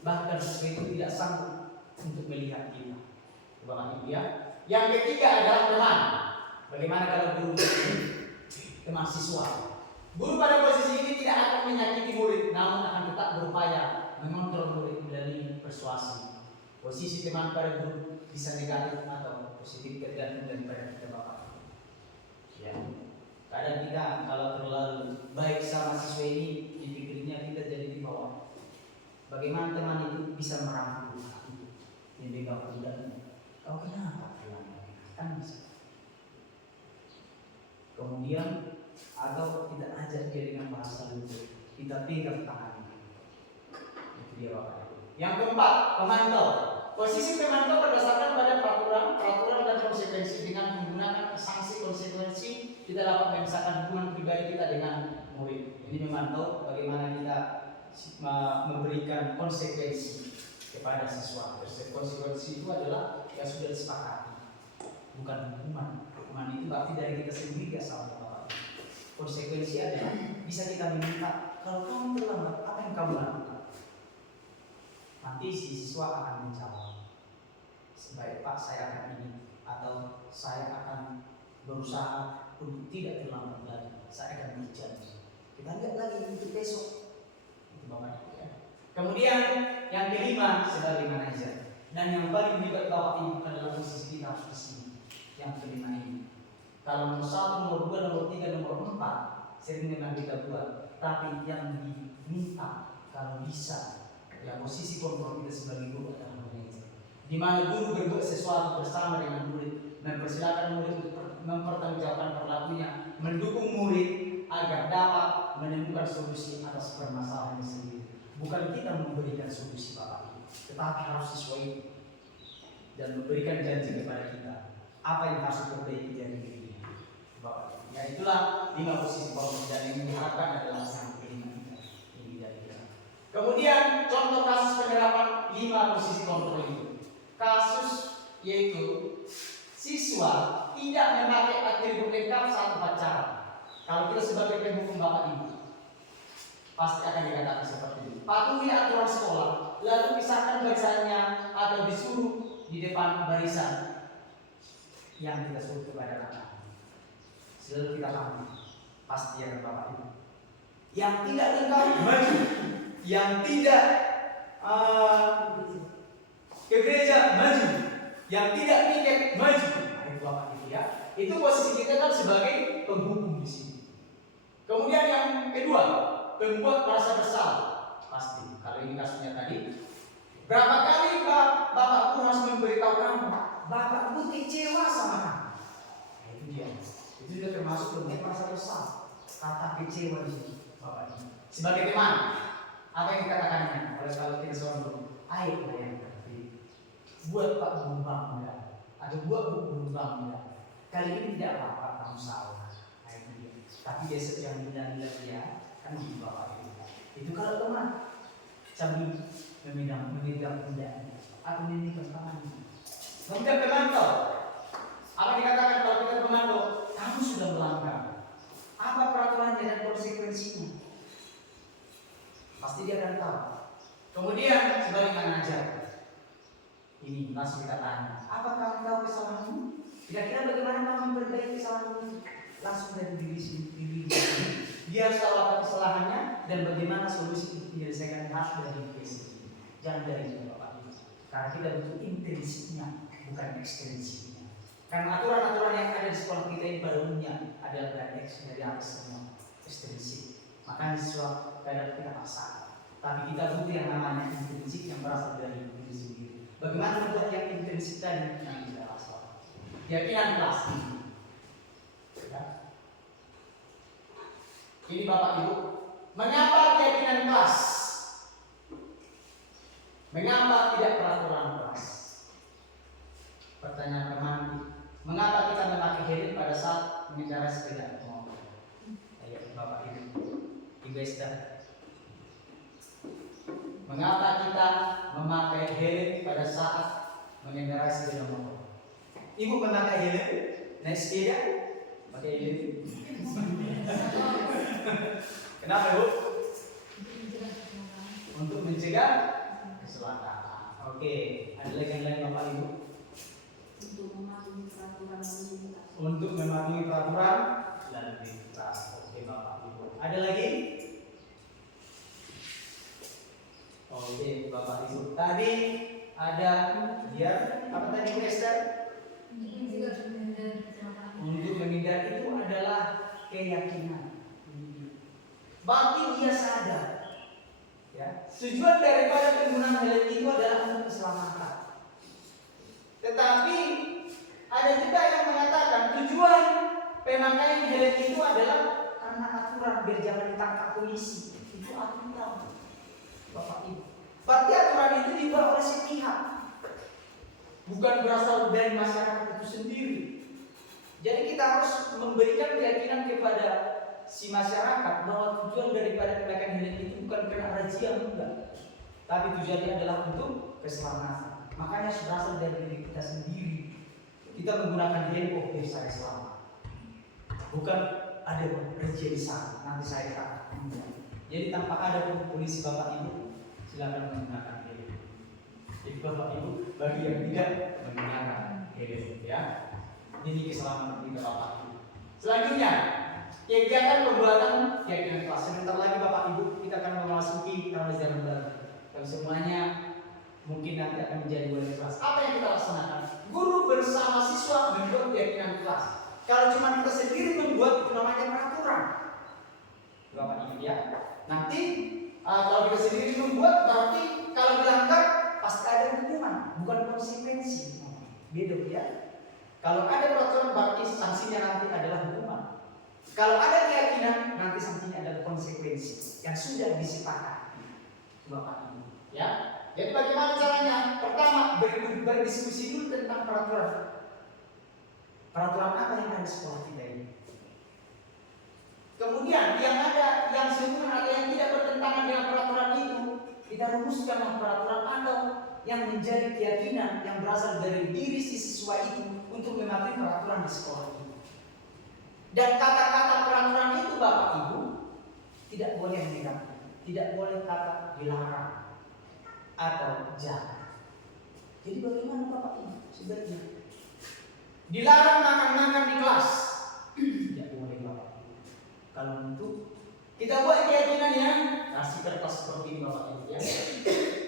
Bahkan siswa itu tidak sanggup untuk melihat kita. Bapak ibu ya. Yang ketiga adalah teman. Bagaimana kalau guru teman siswa? Guru pada posisi ini tidak akan menyakiti murid, namun akan tetap berupaya mengontrol murid melalui persuasi. Posisi teman pada guru bisa negatif atau positif tergantung daripada kita bapak. Ya. Kadang kita kalau terlalu baik sama siswa ini, dipikirnya kita jadi di bawah. Bagaimana teman itu bisa merangkul hati, membela budaknya. Kau kenapa? Kan bisa. Kemudian atau tidak ajak dia dengan bahasa lembut, kita pegang tangannya. Itu dia bapak. Yang keempat, pemantau. Posisi pemantau berdasarkan pada peraturan dan konsekuensi. Dengan menggunakan sanksi konsekuensi, kita dapat memisahkan hubungan pribadi kita dengan murid. Ini memantau bagaimana kita memberikan konsekuensi kepada siswa. Konsekuensi itu adalah yang sudah disepakati, bukan hukuman. Hukuman itu berarti dari kita sendiri sama bapak. Konsekuensi adalah bisa kita minta, kalau kamu terlambat, apa yang kamu lakukan? Nanti si siswa akan menjawab, sebaik Pak saya akan ini, atau saya akan berusaha untuk tidak terlambat lagi, saya akan berjanji. Kita lihat lagi untuk besok. Itu bapak ibu ya. Kemudian yang kelima sebagai manajer, dan yang paling hebat bapak ibu adalah posisi kita harus di sini. Yang kelima ini, kalau nomor 1, nomor 2, nomor 3, nomor 4 sering memang kita buat, tapi yang diminta kalau bisa, ya posisi kontrol kita sebagai guru adalah manajer. Di mana guru berbuat sesuatu bersama dengan murid, mempersilakan murid untuk mempertanggungjawabkan perilakunya, mendukung murid agar dapat menemukan solusi atas permasalahan sendiri. Bukan kita memberikan solusi bapak ibu, tetapi harus sesuai dan memberikan janji kepada kita apa yang harus diperbaiki dari diri bapak ibu. Ya itulah 5 posisi bapak dan yang diharapkan adalah yang kelima ini dari kita. Kemudian contoh kasus penerapan 5 posisi kontrol itu. Kasus yaitu siswa tidak memakai atribut lengkap saat upacara. Kalau kita sebagai penghukum bapak ibu pasti akan dikatakan seperti ini. Patuhi aturan sekolah, lalu pisahkan barisannya atau disuruh di depan barisan yang kita suruh kepada anak. Selalu kita pahami, pasti akan bapak ibu. Yang tidak lengkap maju, yang tidak ke gereja maju, yang tidak tiket maju. Nah, itu bapak ibu ya. Itu posisi kita kan sebagai penghukum di sini. Kemudian yang kedua, pembuat merasa bersalah. Pasti, kalau ini kasusnya tadi, berapa kali bapak guru harus memberitahu kamu, bapak guru kecewa sama kamu. Nah, itu dia. Itu juga termasuk pembuat merasa bersalah. Kata kecewa di sini, bapak ini. Sebagai teman, apa yang dikatakannya? Kalau kita seorang guru, ayo bayangkan, buat Pak Guru bangga, atau buat Bu Guru bangga. Kali ini tidak apa-apa kamu salah. Nah, itu dia. Tapi besok yang bilang dia kan di bapak itu. Itu kalau teman sambil memegang pundak atau memegang tangannya. Kemudian pemantau. Apa dikatakan kalau kita pemantau? Kamu sudah melanggar. Apa peraturannya dan konsekuensinya? Pasti dia akan tahu. Kemudian sebagai manajer, ini langsung kita tanya, apa kamu tahu kesalahanmu? Kira-kira bagaimana kamu memperbaiki kesalahanmu? Langsung dari diri sendiri. Dia harus tahu apa kesalahannya dan bagaimana solusi untuk menyelesaikan harus dari diri sendiri. Jangan dari bapak ibu. Karena kita butuh intensifnya, bukan ekstensinya. Karena aturan-aturan yang ada di sekolah kita ini pada umumnya ada dia X dari atas semua ekstrinsik. Makanya siswa kadang kita paksa. Tapi kita butuh yang namanya intrinsik yang berasal dari diri sendiri. Bagaimana membuat yang intrinsik tadi? Yang tidak asal. Keyakinan kelas ini. Ya. Ini Bapak Ibu. Mengapa keyakinan kelas? Mengapa tidak peraturan kelas? Pertanyaan romantik. Mengapa kita memakai helm pada saat mengendarai sepeda motor? Ayo Bapak Ibu. Ibu Esther. Mengapa kita memakai helm pada saat mengendarai sepeda motor? Ibu memakai helm naik sepeda? Pakai helm? Kenapa Bu? Untuk mencegah kecelakaan. Oke, ada lagi yang lain Bapak Ibu? Untuk mematuhi peraturan lalu lintas. Oke Bapak Ibu. Ada lagi? Oke Bapak Ibu. Tadi ada biar apa tadi Bu Esther? Untuk menghindar itu adalah keyakinan. Berarti dia sadar. Ya, tujuan daripada penggunaan helm itu adalah untuk keselamatan. Tetapi ada juga yang mengatakan tujuan pemakaian helm itu adalah karena aturan biar jangan ditangkap polisi. Itu aturan, Bapak Ibu. Berarti aturan itu dibuat oleh sepihak, bukan berasal dari masyarakat itu sendiri. Jadi kita harus memberikan keyakinan kepada si masyarakat bahwa tujuan daripada pemakaian helm itu bukan karena razia, enggak, tapi tujuannya adalah untuk keselamatan. Makanya berasal dari diri kita sendiri. Kita menggunakan helm, oh biar saya selamat, bukan ada razia di sana nanti saya tangkap. Jadi tanpa ada polisi Bapak Ibu silakan menggunakan helm. Jadi Bapak Ibu bagi yang tidak menggunakan helm, ya, ini keselamatan kita Bapak Ibu. Selanjutnya kegiatan pembuatan keyakinan kelas. Sebentar lagi Bapak Ibu kita akan memasuki Ramadan baru. Dan semuanya mungkin nanti akan menjadi wali kelas. Apa yang kita laksanakan? Guru bersama siswa membuat keyakinan kelas. Kalau cuma kita sendiri membuat, itu namanya peraturan, Bapak Ibu, ya. Nanti kalau kita sendiri membuat, berarti kalau dilanggar pasti ada hukuman, bukan konsekuensi. Beda ya. Kalau ada peraturan berarti sanksinya nanti adalah hukuman. Kalau ada keyakinan, nanti sanksinya adalah konsekuensi yang sudah disepakati, Bapak Ibu. Ya, jadi bagaimana caranya? Pertama, berdiskusi dulu tentang peraturan. Peraturan apa yang ada di sekolah kita ini? Kemudian yang ada, yang sempurna atau yang tidak bertentangan dengan peraturan itu, kita rumuskan peraturan atau yang menjadi keyakinan yang berasal dari diri si siswa itu untuk mematuhi peraturan di sekolah ini. Dan kata-kata peraturan itu Bapak Ibu tidak boleh negatif, tidak boleh kata dilarang atau jangan. Jadi bagaimana Bapak Ibu sebaiknya? Dilarang makan-makan di kelas, tidak boleh Bapak Ibu. Kalau untuk kita buat keyakinannya, kasih kertas seperti ini Bapak Ibu, ya,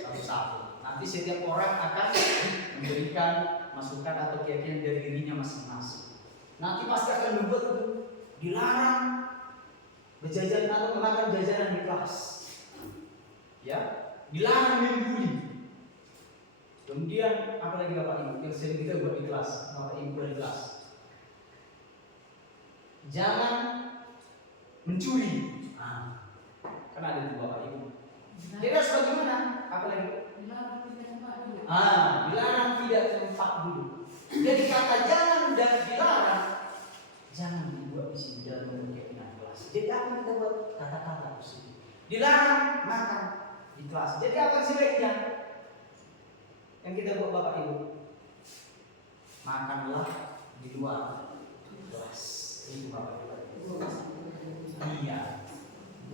satu-satu. Nanti setiap orang akan memberikan masukan atau keyakinan dari dirinya masing-masing. Nanti pasti akan membuat itu dilarang berjajan atau memakan jajanan di kelas, ya, dilarang membuli. Kemudian apa lagi Bapak Ibu yang sering kita buat di kelas, Bapak Ibu di kelas? Jangan mencuri. Kan ada itu Bapak Ibu. Jadi harus bagaimana? Apa lagi? Dilarang tidak tempat dulu. Jadi kata jangan dan dilarang jangan dibuat di sini dalam keyakinan kelas. Jadi apa yang kita buat? Kata-kata di sini. Dilarang makan di kelas. Jadi apa sebaiknya? Yang kita buat Bapak Ibu, makanlah di luar kelas. Itu Bapak Ibu. Iya.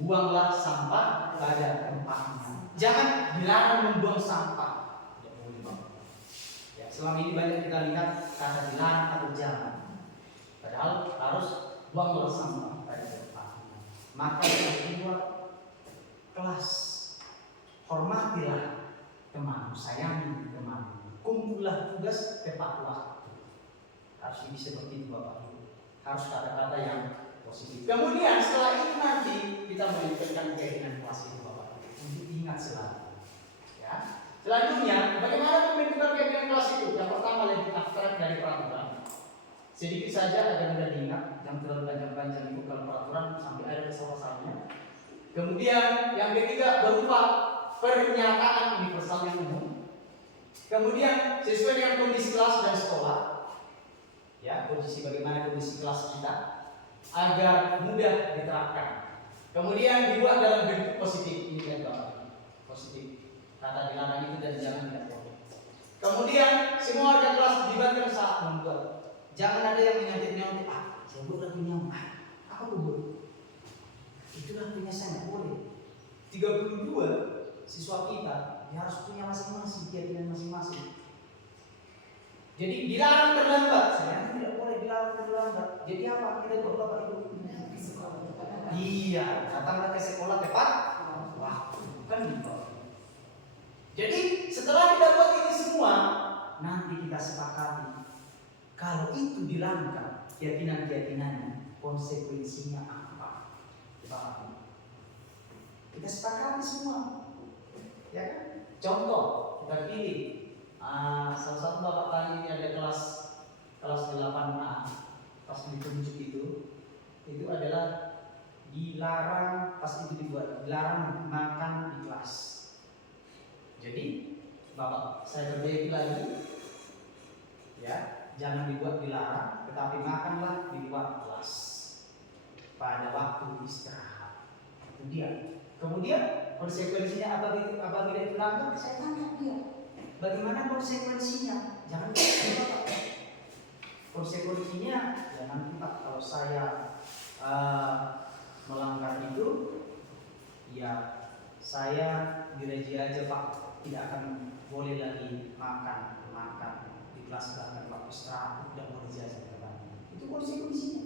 Buanglah sampah pada tempatnya. Jangan dilarang membuang sampah. Ya, selama ini banyak kita lihat kata dilarang atau jangan. Padahal harus buanglah sampah pada tempatnya. Maka di luar kelas, hormatilah teman, sayangi teman, kumpulah tugas tepat waktu. Harus ini seperti itu Bapak Ibu. Harus kata-kata yang positif. Kemudian setelah itu nanti kita menentukan keyakinan kelas itu Bapak untuk ingat selalu. Ya. Selanjutnya, bagaimana pembentukan keyakinan kelas itu? Yang pertama lebih abstrak dari peraturan. Sedikit saja agar mudah diingat, yang terlalu panjang-panjang itu kalau peraturan sampai ada kesalahannya. Kemudian yang ketiga berupa pernyataan universal yang umum. Kemudian sesuai dengan kondisi kelas dan sekolah, ya kondisi bagaimana kondisi kelas kita agar mudah diterapkan. Kemudian dibuat dalam bentuk positif, ini kan Bapak, positif. Kata dilarang itu dan jangan tidak boleh. Kemudian semua warga kelas dilibatkan saat membuat. Jangan ada yang menyontek-nyontek. Saya buat lagunya. Apa tuh buat? Itulah punya saya nggak boleh. 32 siswa kita dia harus punya masing-masing keyakinan masing-masing. Jadi dilarang terlambat. Saya tidak boleh dilarang terlambat. Jadi apa? Kita buat Bapak Ibu. Iya, datanglah ke sekolah tepat waktu. Kan gitu. Jadi setelah kita buat ini semua, nanti kita sepakati kalau itu dilanggar keyakinan-keyakinannya, konsekuensinya apa? Kita sepakati semua, ya kan? Contoh kita pilih salah satu Bapak tadi ini ada kelas 8A, pas ditunjuk itu adalah dilarang pas itu dibuat dilarang makan di kelas. Jadi Bapak saya perbaiki lagi, ya jangan dibuat dilarang, tetapi makanlah di luar kelas pada waktu istirahat. Itu dia. Kemudian konsekuensinya apabila itu langgar, saya tanya dia, bagaimana konsekuensinya? Jangan Bapak. Konsekuensinya ya nanti Pak kalau saya melanggar itu, ya saya direji aja Pak, tidak akan boleh lagi makan di kelas bahkan waktu istirahat tidak boleh jajan kembali. Itu konsekuensinya.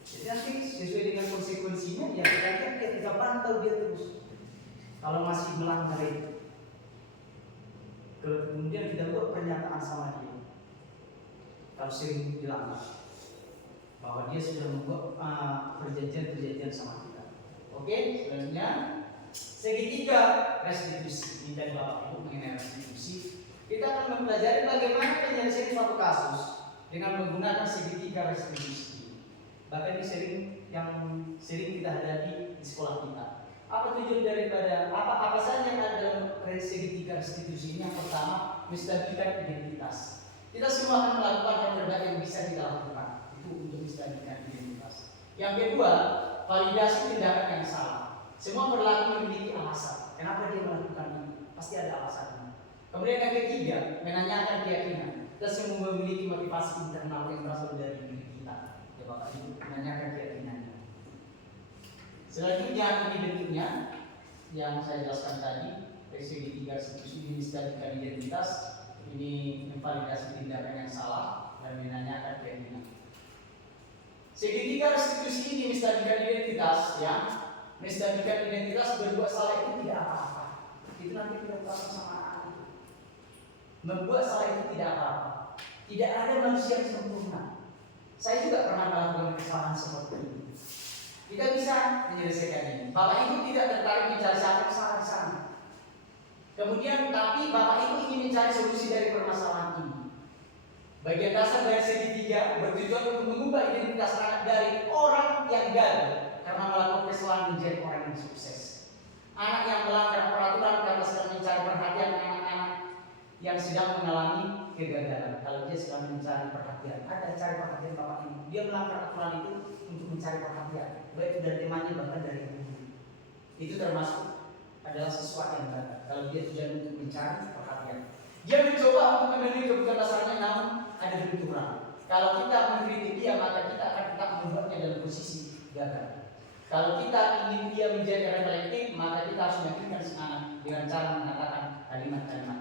Jadi nanti sesuai dengan konsekuensinya ya kita pantau dia terus. Kalau masih melanggar itu, kemudian kita buat pernyataan sama dia. Kalau sering dilanggar, bahwa dia sudah membuat perjanjian sama kita. Oke, selanjutnya segitiga restitusi. Ini dari Bapak Ibu mengenai restitusi. Kita akan mempelajari bagaimana penyelesaian suatu kasus dengan menggunakan segitiga restitusi. Bahkan ini sering kita hadapi di sekolah kita. Apa tujuan daripada apa saja yang ada dalam segitiga restitusi ini? Yang pertama, menstabilkan identitas. Kita semua akan melakukan yang terbaik yang bisa kita lakukan. Itu untuk menstabilkan identitas. Yang kedua, validasi tindakan yang salah. Semua berlaku memiliki alasan. Kenapa dia melakukan ini? Pasti ada alasannya. Kemudian yang ketiga, menanyakan keyakinan. Kita semua memiliki motivasi internal yang berasal dari diri kita. Ya Bapak Ibu, menanyakan keyakinannya. Selanjutnya ini bentuknya yang saya jelaskan tadi, segitiga restitusi ini menstabilkan identitas, ini memvalidasi tindakan yang salah dan menanyakan keyakinan. Segitiga restitusi ini menstabilkan identitas, ya. Menstabilkan identitas berbuat salah itu tidak apa-apa. Itu nanti kita tahu sama anak itu. Membuat salah itu tidak apa-apa. Tidak ada manusia yang sempurna. Saya juga pernah melakukan kesalahan seperti ini. Kita bisa menyelesaikan ini. Bapak Ibu tidak tertarik mencari siapa yang salah di sana. Kemudian, tapi Bapak Ibu ingin mencari solusi dari permasalahan ini. Bagian dasar dari segitiga bertujuan untuk mengubah identitas anak dari orang yang gagal karena melakukan kesalahan menjadi orang yang sukses. Anak yang melanggar peraturan karena sedang mencari perhatian anak-anak yang sedang mengalami kegagalan. Kalau dia sedang mencari perhatian, ada cari perhatian Bapak Ibu. Dia melanggar aturan itu untuk mencari perhatian, baik itu dari temannya bahkan dari guru. Itu termasuk adalah siswa yang gagal. Kalau dia tujuan untuk mencari perhatian, dia mencoba untuk memenuhi kebutuhan dasarnya, namun ada benturan. Kalau kita mengkritik dia, maka kita akan tetap membuatnya dalam posisi gagal. Kalau kita ingin dia menjadi reflektif, maka kita harus meyakinkan si anak dengan cara mengatakan kalimat-kalimat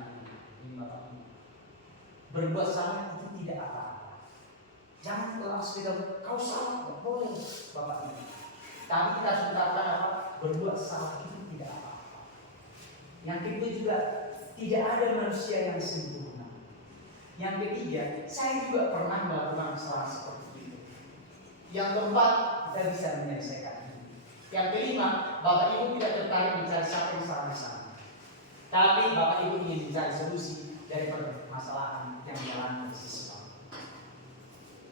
ini. Bapak Ibu, berbuat salah itu tidak apa-apa. Jangan langsung kita kau salah, tidak boleh Bapak Ibu. Tapi kita harus mengatakan apa? Berbuat salah itu tidak apa-apa. Yang kedua juga, tidak ada manusia yang sempurna. Yang ketiga, saya juga pernah melakukan kesalahan seperti itu. Yang keempat, kita bisa menyelesaikan ini. Yang kelima, Bapak Ibu tidak tertarik mencari siapa yang salah di sana. Tapi Bapak Ibu ingin mencari solusi dari permasalahan yang dialami siswa.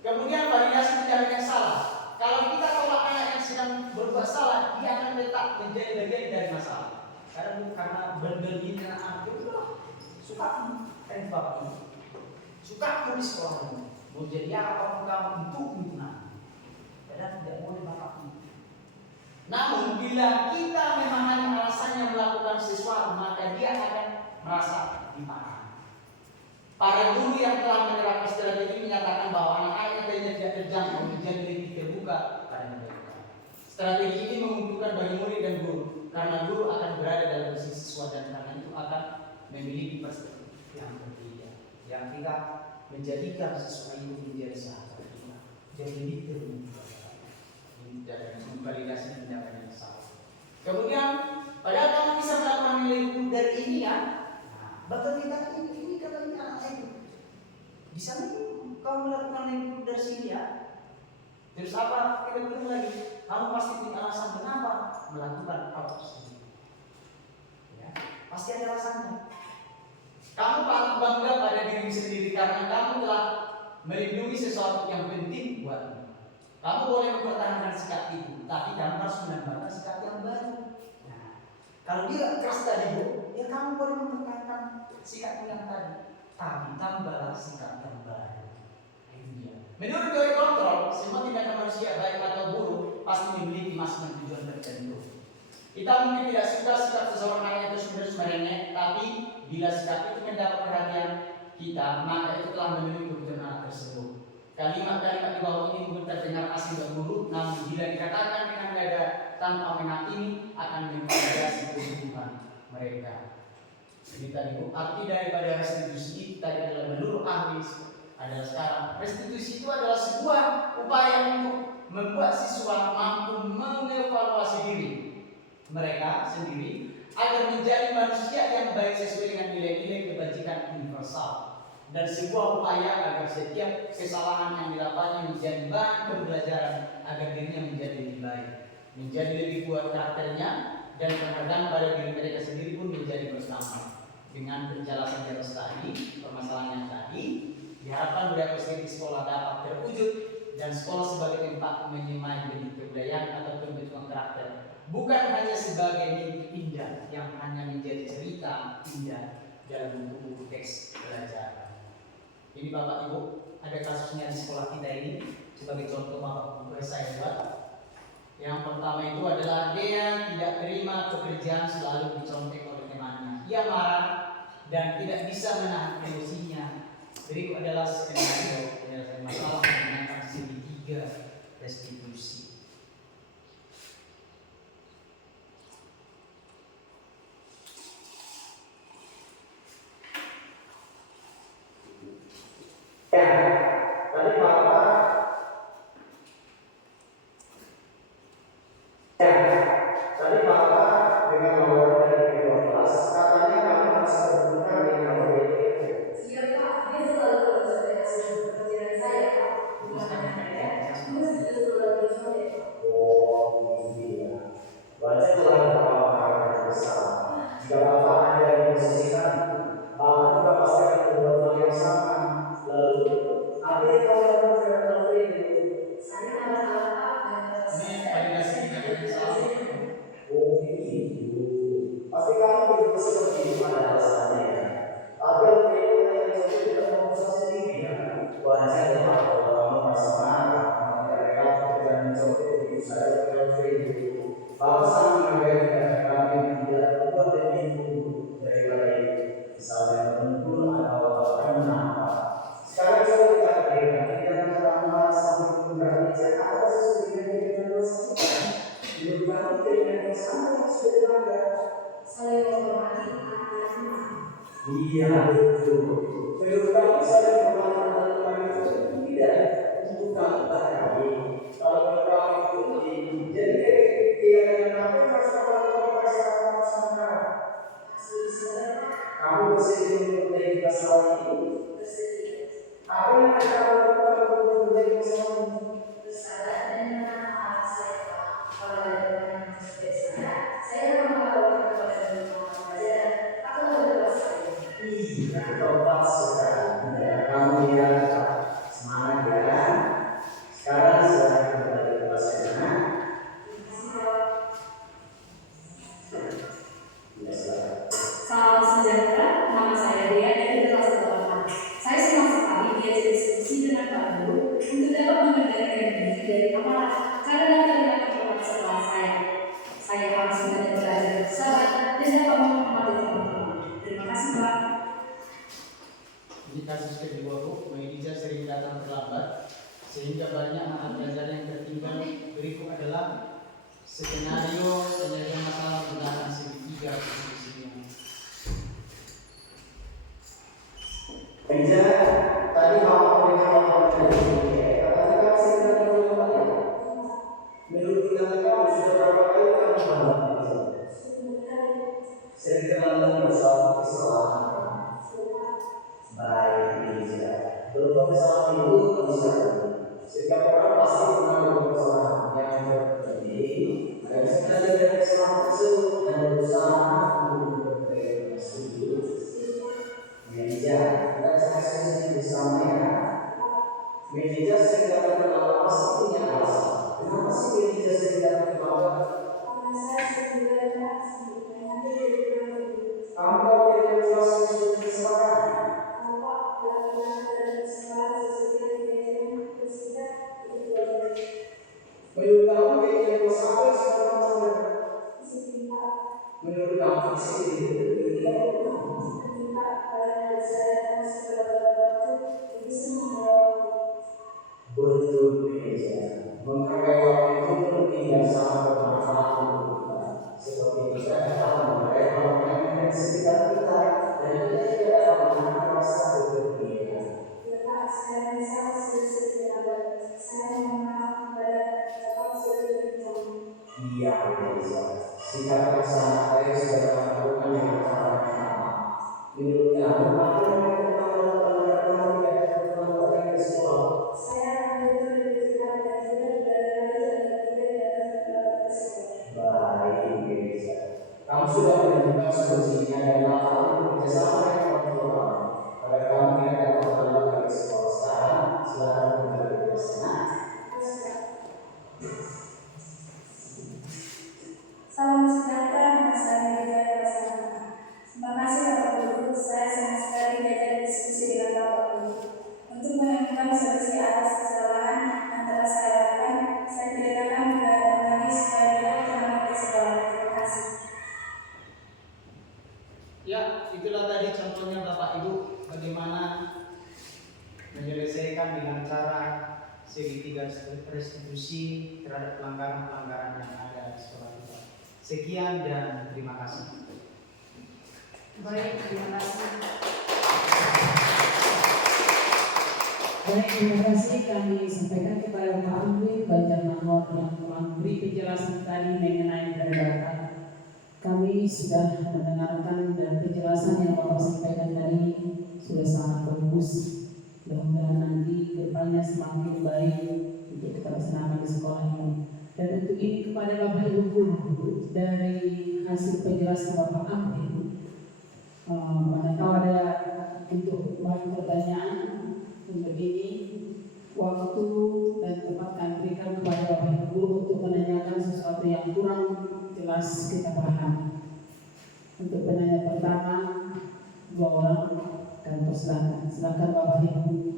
Kemudian validasi tindakan yang salah. Kalau kita tolak anak yang sedang berbuat salah, dia akan tetap menjadi bagian dari masalah. Karena bergelinya anak itu suka kan Bapak Ibu. Suka di sekolah ini. Mau jadi apa kamu untuk menang. Dan tidak boleh Bapak Ibu. Namun bila kita memang hanya alasannya melakukan sesuatu, maka dia akan merasa dipahami. Para guru yang telah menerapkan strategi ini menyatakan bahwa anak-anak tidak terjangkau menjadi lebih terbuka pada mereka. Strategi ini menguntungkan bagi murid dan guru, karena guru akan berada dalam posisi siswa dan karena itu akan memiliki perspektif yang berbeda, yang tidak menjadikan siswa itu menjadi sahabat kita, jadi lebih terbuka dan memvalidasi tindakan yang salah. Kemudian, padahal kamu bisa melakukan nilai ukur dari ini ya. Betul kita ini kalau ini anak itu. Bisa nih kamu melakukan nilai ukur dari sini ya. Terus apa? Kita ukur lagi. Kamu pasti punya alasan kenapa melakukan hal tersebut. Ya, pasti ada alasannya. Kamu patut bangga pada diri sendiri karena kamu telah melindungi sesuatu yang penting buatmu. Kamu boleh mempertahankan sikap itu, tapi kamu harus menambahkan sikap yang baru. Nah, kalau dia keras tadi Bu, ya kamu boleh mempertahankan sikap yang tadi, tapi tambahlah sikap yang baru. Itu dia. Menurut teori kontrol, semua tindakan manusia baik atau buruk pasti memiliki masing-masing tujuan tertentu. Kita mungkin tidak suka sikap seseorang yang terus-menerus merengek, tapi bila sikap itu mendapat perhatian kita, maka itu telah memenuhi kebutuhan anak tersebut. Kalimat-kalimat di bawah ini mungkin terdengar asing dan buruk, namun bila dikatakan dengan dada tanpa menghakimi akan memvalidasi kebutuhan mereka. Ini tadi arti daripada restitusi tadi adalah menurut ahli adalah sekarang restitusi itu adalah sebuah upaya untuk membuat siswa mampu mengevaluasi diri mereka sendiri agar menjadi manusia yang baik sesuai dengan nilai-nilai kebajikan universal. Dan sebuah upaya agar setiap kesalahan yang dilakukannya menjadi bahan pembelajaran agar dirinya menjadi lebih baik, menjadi lebih kuat karakternya, dan penghargaan pada diri mereka sendiri pun menjadi bersama. Dengan penjelasan jelas tadi, permasalahan yang tadi, diharapkan budaya positif di sekolah dapat terwujud dan sekolah sebagai tempat menyemai benih kebudayaan atau pembentukan karakter, bukan hanya sebagai mimpi indah yang hanya menjadi cerita indah dalam buku teks pelajaran. Ini Bapak Ibu, ada kasusnya di sekolah kita ini sebagai contoh Bapak Ibu saya buat. Yang pertama itu adalah dia tidak terima pekerjaan selalu dicontek oleh temannya. Ia marah dan tidak bisa menahan emosinya. Berikut adalah skenario penyelesaian masalah menggunakan segitiga restitusi. Tadi Bapak dengan nomor dari kelas katanya kamu harus berhubungan dengan nomor itu. Iya Pak, dia selalu mencoba hasil pekerjaan saya Pak. Bukan saya, dia selalu mencoba. Oh, iya. Baca telah berpengalaman yang besar. Jika Bapak ada di posisi tadi, Bapak juga pasti akan berbuat hal yang sama. Lalu, apa yang kau lakukan terhadap nomor itu? Saya salah Pak. Ini validasi tindakan yang salah. Oh begitu. Pasti kamu berbuat seperti itu pada alasannya ya. Agar mereka yang mencoba tidak memaksa sendiri ya. Wajar ya Pak kalau kamu merasa marah karena mereka pekerjaan mencoba begitu saja dengan itu. Bapak sangat menghargai tindakan kami yang tidak berbuat lebih buruk daripada itu. Misalnya menegur atau bahkan menampak. Sekarang coba kita pikirkan tindakan orang marah sampai menggunakan ijazah apa sesuai dengan dosa kita. Hidup kamu dengan yang sama yang sudah dilanggar. Saling menghormati anak-anak. Iya betul. Hidup kamu saling menghormati anak-anak itu tidak untuk kamu bahagia. Kalau kamu ikuti, jadi keyakinan kamu harus melakukan perasaan sama. Kamu bersedia untuk memperbaiki masalah ini? Bersedia. Apa yang akan kamu lakukan untuk memperbaiki masalah ini? Bersabar dan menahan yang sudah belajar bersabar dan dapat menghormati orang tua. Terima kasih Pak. Ini kasus kedua Bu, Maidija sering datang terlambat sehingga banyak anak pelajar yang tertinggal. Berikut adalah skenario penyelesaian masalah menggunakan segitiga posisinya. Meja tadi mau melakukan ini, kata-kata segera dilakukan ya. Menurut kata-kata sudah berapa kali kamu melakukan? Sering terlalu berusaha kesalahan. Baik, Meja. Berubah kesalahan itu bisa. Setiap orang pasti pernah berbuat kesalahan yang terjadi. Ada bisa belajar dari kesalahan tersebut dan berusaha untuk memperbaiki tersebut. Meja, kita cari solusi bersama ya. Meja sering datang terlambat pasti punya alasan. Kenapa sih meja sering datang terlambat? Karena saya sering belajar Kamu tahu kira-kira solusi kesempatan? Menurut kamu kira-kira apa yang sudah kamu lakukan? Menurut kamu sih betul Meja. Menghargai waktu itu penting dan sangat bermanfaat untuk kita. Seperti kita dapat menghargai orang-orang yang ada di sekitar kita dan kita juga dapat menahan rasa kepergian. Iya Meja. Sikap yang sangat baik sudah kamu lakukan dengan cara yang sama. Menurut kamu apa yang pertama lakukan pada kamu tidak pertama datang ke sekolah? Baik, Meja. Kamu sudah menemukan solusinya dan langkah untuk bekerjasama dengan orang tua kamu. Agar kamu tidak dapat terlambat ke sekolah sekarang, silakan kembali ke sana. Salam sejahtera, Mas Adi Hidayat Prasanana. Terima kasih Bapak Guru, saya senang sekali diajak diskusi dengan Bapak Guru. Untuk menemukan solusi atas kesalahan yang telah saya lakukan, saya tidak akan mengadakan lagi supaya tidak terlambat di sekolah. Terima kasih. Ya, itulah tadi contohnya Bapak Ibu bagaimana menyelesaikan dengan cara segitiga restitusi terhadap pelanggaran-pelanggaran yang ada di sekolah kita. Sekian dan terima kasih. Baik, terima kasih. Baik, terima kasih kami sampaikan kepada Pak Amri Banjarmanor yang memberi penjelasan tadi mengenai data. Kami sudah mendengarkan dan penjelasan yang Bapak sampaikan tadi sudah sangat bagus. Mudah-mudahan nanti depannya semakin baik untuk kita laksanakan di sekolah ini. Dan untuk ini kepada Bapak Ibu guru dari hasil penjelasan Bapak Amri, mana tahu ada untuk bahan pertanyaan untuk ini waktu dan tempat kami berikan kepada Bapak Ibu guru untuk menanyakan sesuatu yang kurang jelas kita paham. Untuk penanya pertama 2 orang dan persilakan. Silakan Bapak Ibu.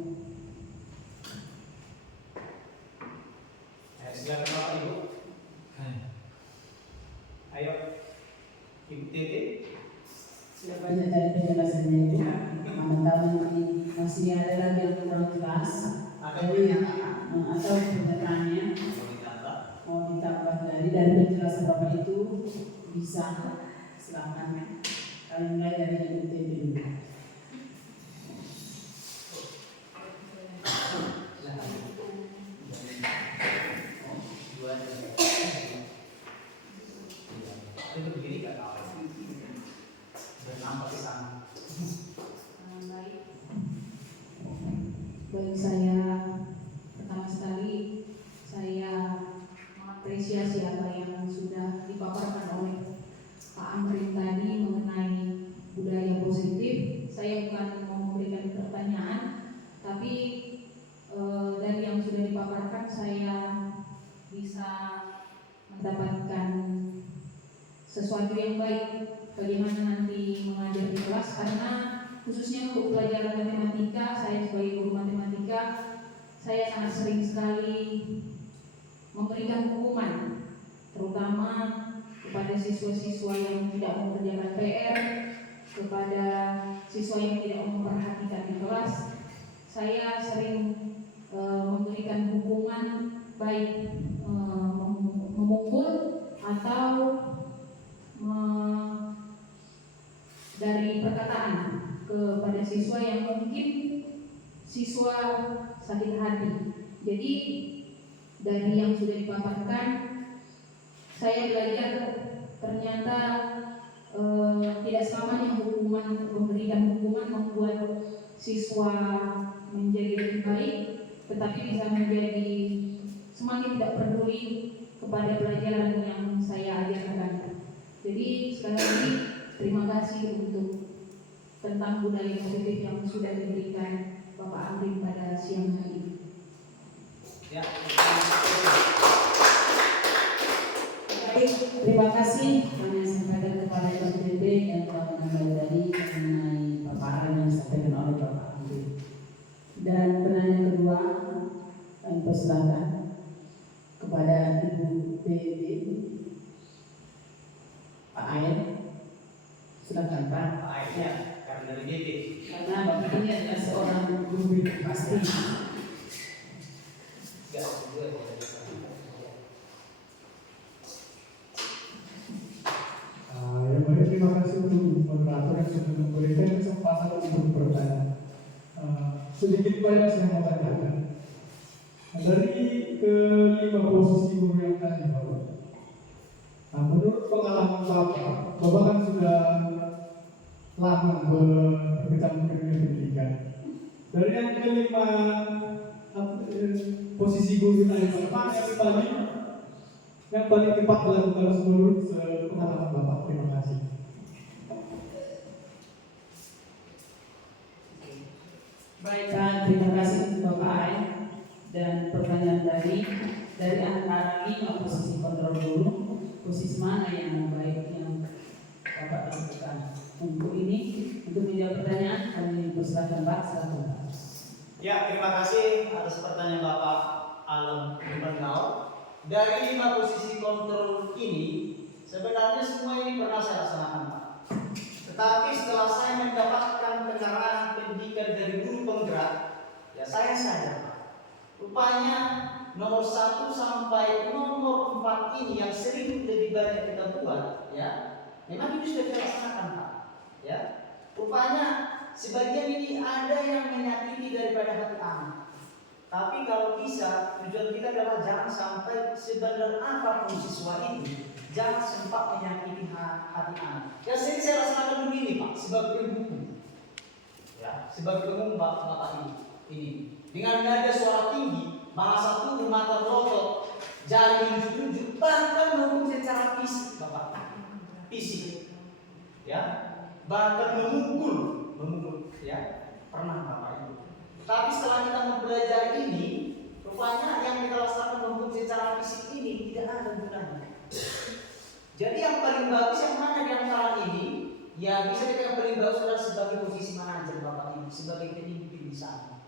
Silakan Bapak Ibu. Ayo, Ibu Titi. Silakan dari penjelasannya Ibu. Mana tahu masih ada lagi yang kurang jelas. Ada pernyataan Atau pernyataannya mau ditambah dari penjelasan Bapak itu bisa. Silakan. Kami mulai dari Ibu Titi dulu. itu begini kan bernampak di sana. Baik, saya pertama sekali saya mengapresiasi apa yang sudah dipaparkan oleh Pak Amrin tadi mengenai budaya positif. Saya bukan mau memberikan pertanyaan, tapi dari yang sudah dipaparkan saya bisa mendapatkan sesuatu yang baik bagaimana nanti mengajar di kelas, karena khususnya untuk pelajaran matematika, saya sebagai guru matematika saya sangat sering sekali memberikan hukuman, terutama kepada siswa-siswa yang tidak mengerjakan PR, kepada siswa yang tidak memperhatikan di kelas, saya sering memberikan hukuman baik memukul atau dari perkataan kepada siswa yang mungkin siswa sakit hati. Jadi dari yang sudah dipaparkan, saya belajar ternyata tidak selamanya memberikan hukuman membuat siswa menjadi lebih baik, tetapi bisa menjadi semakin tidak peduli kepada pelajaran yang saya ajarkan. Jadi sekali lagi terima kasih untuk tentang budaya positif yang sudah diberikan Bapak Amrin pada siang hari ini. Ya. Baik, terima kasih kami sampaikan kepada PBB yang telah menambah tadi mengenai paparan yang disampaikan oleh Bapak Amrin. Dan penanya kedua, kami persilakan kepada Ibu PBB Pak Ayen. Silakan Pak. Akhirnya karena dari GP. Karena Bapak ini adalah seorang guru pasti. Yang baik, terima kasih untuk moderator yang sudah memberikan kesempatan untuk bertanya. Sedikit banyak saya mau tanyakan. Dari kelima posisi guru yang tadi, Bapak. Menurut pengalaman Bapak kan sudah lama berkecimpung di pendidikan. Dari yang kelima posisi guru tadi, mana yang paling tepat dilakukan menurut pengalaman Bapak? Terima kasih. Baik, terima kasih Bapak Ayen. Dan pertanyaan dari antara 5 posisi kontrol guru, posisi mana yang baik yang Bapak lakukan? Untuk menjawab pertanyaan kami persilakan Pak. Silakan Pak. Ya, terima kasih atas pertanyaan Bapak Alam Bernau. Dari 5 posisi kontrol ini, sebenarnya semua ini pernah saya laksanakan, Pak. Tetapi setelah saya mendapatkan pencerahan pendidikan dari guru penggerak, ya saya sadar, Pak. Rupanya nomor 1 sampai nomor 4 ini yang sering lebih banyak kita buat, ya, memang itu sudah kita laksanakan, Pak. Ya, rupanya sebagian ini ada yang menyakiti daripada hati anak. Tapi kalau bisa, tujuan kita adalah jangan sampai sebenar apapun siswa ini, jangan sempat menyakiti hati anak. Ya, sini saya rasakan begini, Pak, sebagai guru, ya, sebagai umum Bapak ini, dengan nada suara tinggi, bahasa tubuh, mata melotot, jari menunjuk-nunjuk, bahkan menghukum secara fisik, Bapak, fisik, ya, bahkan memukul, ya, pernah Bapak itu. Tapi setelah kita mempelajari ini, rupanya yang kita laksanakan menghukum secara fisik ini tidak ada gunanya. Jadi yang paling bagus yang mana di antara ini? Ya bisa kita yang paling bagus adalah sebagai posisi manajer Bapak Ibu, sebagai pemimpin di sana,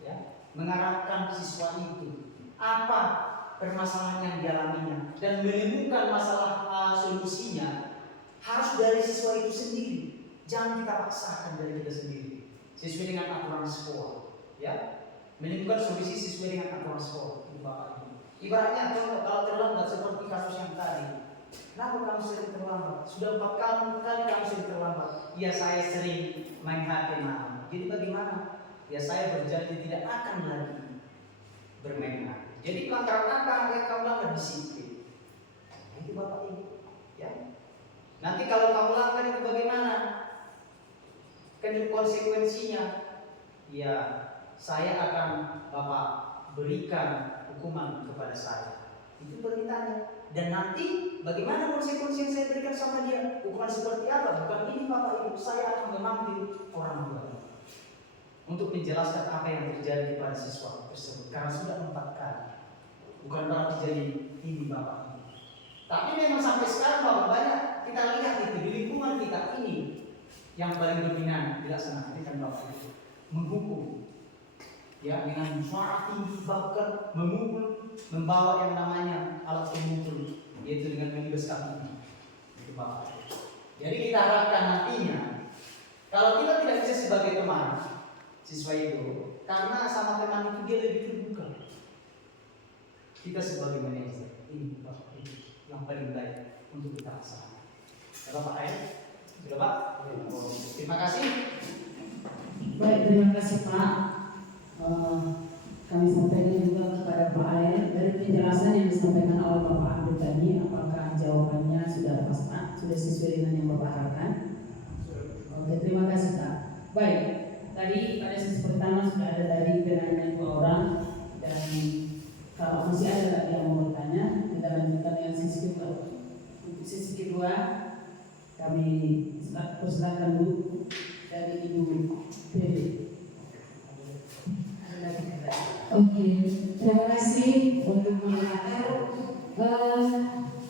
ya, mengarahkan siswa itu apa permasalahan yang dialaminya dan menemukan masalah solusinya harus dari siswa itu sendiri. Jangan kita paksakan dari kita sendiri sesuai dengan aturan sekolah, ya, menemukan solusi sesuai dengan aturan sekolah. Bapak Ibu, ibaratnya kalau terlambat seperti kasus yang tadi. Kenapa kamu sering terlambat? Sudah 4 kali kamu sering terlambat. Ya saya sering main HP malam. Jadi bagaimana? Ya saya berjanji tidak akan lagi bermain HP. Jadi pelanggaran apa yang kamu langgar disiplin? Itu Bapak Ibu, ya. Nanti kalau kamu langgar itu bagaimana? Kan konsekuensinya, ya saya akan Bapak berikan hukuman kepada saya. Itu perintahnya. Dan nanti bagaimana konsekuensi yang saya berikan sama dia? Bukan seperti apa? Bukan ini Bapak Ibu, saya akan memanggil orang tua untuk menjelaskan apa yang terjadi pada siswa tersebut. Karena sudah 4 kali. Bukan berarti jadi ini Bapak Ibu. Tapi memang sampai sekarang Bapak banyak kita lihat itu di lingkungan kita ini yang paling dominan dilaksanakan kan Bapak Ibu menghukum, ya, dengan suara tinggi, bahkan memukul, membawa yang namanya alat pemukul, yaitu dengan menibas kaki. Bapak. Jadi kita harapkan nantinya kalau kita tidak bisa sebagai teman siswa itu, karena sama teman itu dia lebih terbuka. Kita sebagai manajer ini Bapak yang paling baik untuk kita laksanakan. Ya, Bapak sudah Pak? Terima kasih. Baik, terima kasih Pak. Kami sampaikan juga kepada Pak Air dari penjelasan yang disampaikan oleh Bapak Abdul tadi, apakah jawabannya sudah pas Pak? Sudah sesuai dengan yang Bapak harapkan? Oke, terima kasih Pak. Baik, tadi pada sesi pertama sudah ada dari penanya 2 orang, dan kalau masih ada lagi yang mau bertanya, kita lanjutkan dengan sesi kedua. Untuk sesi kedua, kami persilakan dulu dari Ibu Feli. Oke, terima kasih untuk moderator.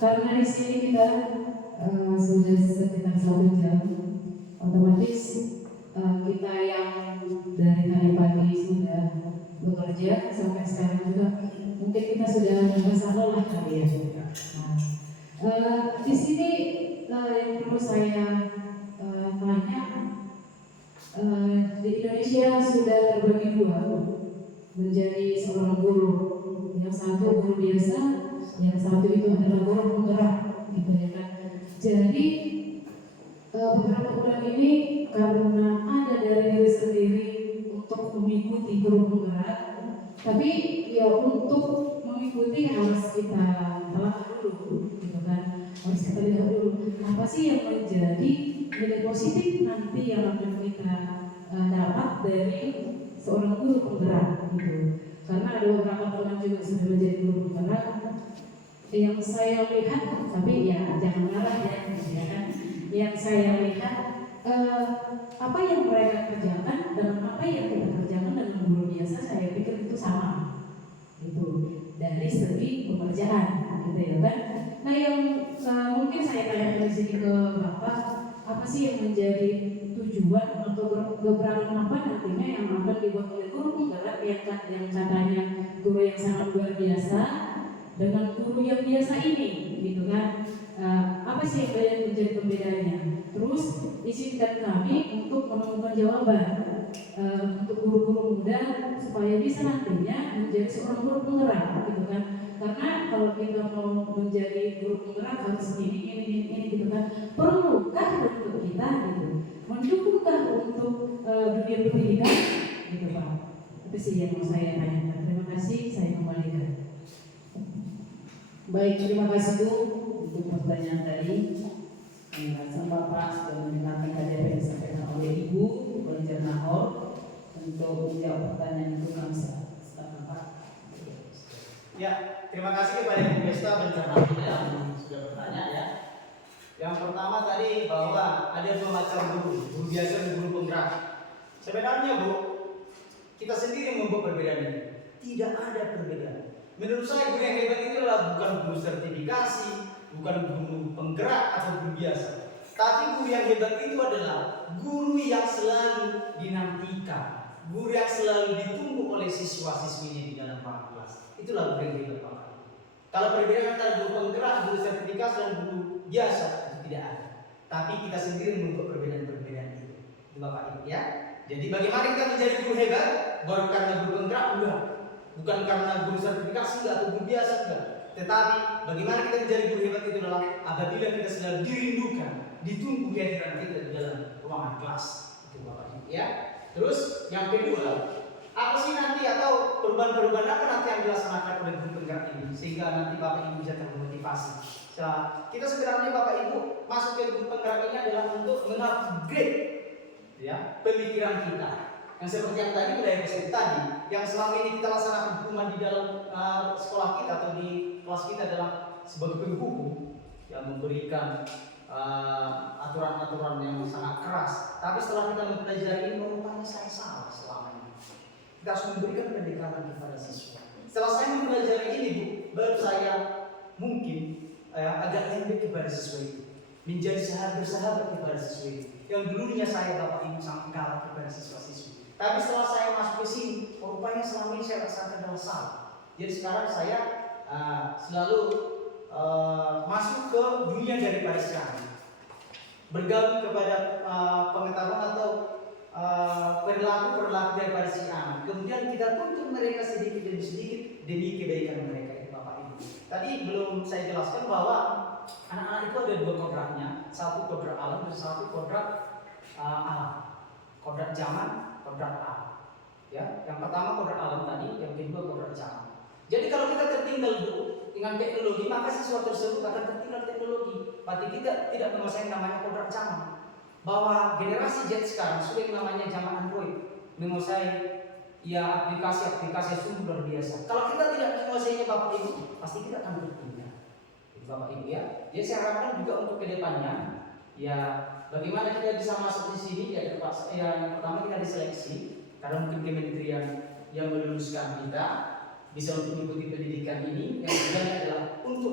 Karena di sini kita sudah sekitar 1 jam, otomatis kita yang dari tadi pagi sudah bekerja sampai sekarang juga mungkin kita sudah merasa lelah kali ya. Di sini yang perlu saya tanya, di Indonesia sudah terbagi 2 menjadi seorang guru. Yang satu guru biasa, yang satu itu adalah guru penggerak, gitu ya kan. Jadi beberapa bulan ini karena ada dari diri sendiri untuk mengikuti guru penggerak, tapi ya untuk mengikuti harus kita telah dulu, gitu kan. Harus kita lihat dulu apa sih yang menjadi nilai positif nanti yang akan kita dapat dari seorang guru penggerak gitu. Karena ada beberapa teman juga sudah menjadi guru penggerak yang saya lihat, tapi ya jangan marah ya, ya kan. Yang saya lihat apa yang mereka kerjakan dan apa yang kita kerjakan dengan guru biasa, saya pikir itu sama itu dari segi pekerjaan gitu ya kan. Nah yang mungkin saya tanyakan di sini ke Bapak, apa sih yang menjadi tujuan atau gebrakan apa nantinya yang akan dibuat oleh guru penggerak yang katanya guru yang sangat luar biasa dengan guru yang biasa ini, gitu kan? Apa sih yang menjadi pembedanya? Terus izinkan kami untuk menemukan jawaban untuk guru-guru muda supaya bisa nantinya menjadi seorang guru penggerak, gitu kan? Karena kalau kita mau menjadi guru penggerak harus ini gitu kan? Perlukah untuk kita gitu? Mendukungkah untuk dunia pendidikan, gitu Pak? Itu sih yang mau saya tanyakan. Terima kasih, saya kembalikan. Baik, terima kasih Bu untuk pertanyaan tadi. Penjelasan Bapak sudah mendengarkan tadi apa yang disampaikan oleh Ibu Manajer Nahor. Untuk menjawab pertanyaan itu kami silakan Pak. Ya, terima kasih kepada Ibu Besta Bencana yang sudah bertanya ya. Yang pertama tadi bahwa ada 2 macam guru biasa dan guru penggerak. Sebenarnya Bu, kita sendiri membuat perbedaan ini. Tidak ada perbedaan. Menurut saya guru yang hebat itu adalah bukan guru sertifikasi, bukan guru penggerak atau guru biasa. Tapi guru yang hebat itu adalah guru yang selalu dinantikan, guru yang selalu ditunggu oleh siswa-siswinya di dalam kelas. Itulah guru yang hebat Pak. Kalau perbedaan antara guru penggerak, guru sertifikasi dan guru biasa itu tidak ada. Tapi kita sendiri membuat perbedaan-perbedaan itu. Itu Bapak Ibu ya. Jadi bagaimana kita menjadi guru hebat? Bukan karena guru penggerak enggak. Bukan karena guru sertifikasi enggak atau guru biasa enggak. Tetapi bagaimana kita menjadi guru hebat itu adalah apabila kita selalu dirindukan, ditunggu kehadiran kita di dalam ruangan kelas. Itu Bapak Ibu ya. Terus yang kedua, apa sih nanti atau perubahan-perubahan apa nanti yang dilaksanakan oleh guru penggerak ini sehingga nanti Bapak Ibu bisa termotivasi. Nah, kita sebenarnya Bapak Ibu masuk ke guru penggerak ini adalah untuk mengupgrade ya pemikiran kita. Yang seperti yang tadi budaya positif tadi, yang selama ini kita laksanakan hukuman di dalam sekolah kita atau di kelas kita adalah sebagai penghukum yang memberikan aturan-aturan yang sangat keras. Tapi setelah kita mempelajari ini, rupanya saya salah selama ini. Kita harus memberikan pendekatan kepada siswa. Setelah saya mempelajari ini Bu, baru saya mungkin agak lembek kepada siswa itu, menjadi bersahabat kepada siswa itu. Yang dulunya saya Bapak Ibu sangat galak kepada siswa-siswi. Tapi setelah saya masuk ke sini, rupanya selama ini saya rasakan adalah salah. Jadi sekarang saya selalu masuk ke dunia daripada sekarang. bergabung kepada pengetahuan atau perilaku daripada si anak. Kemudian kita tuntut mereka sedikit demi sedikit demi kebaikan mereka, Bapak Ibu. Tadi belum saya jelaskan bahwa anak-anak itu ada dua kodratnya, satu kodrat alam dan satu kodrat alam. Kodrat zaman, kodrat alam. Ya, yang pertama kodrat alam tadi, yang kedua kodrat zaman. Jadi kalau kita tertinggal dengan teknologi, maka siswa tersebut akan tertinggal teknologi. Berarti kita tidak menguasai namanya kodrat zaman. Bahwa generasi Z sekarang sudah yang namanya zaman Android, menguasai ya aplikasi-aplikasi sungguh luar biasa. Kalau kita tidak menguasainya Bapak Ibu, pasti kita akan tertinggal. Bapak Ibu ya. Jadi saya harapkan juga untuk kedepannya, ya bagaimana kita bisa masuk di sini ya, yang pertama kita diseleksi karena mungkin kementerian yang meluluskan kita bisa untuk mengikuti pendidikan ini. Yang kedua adalah untuk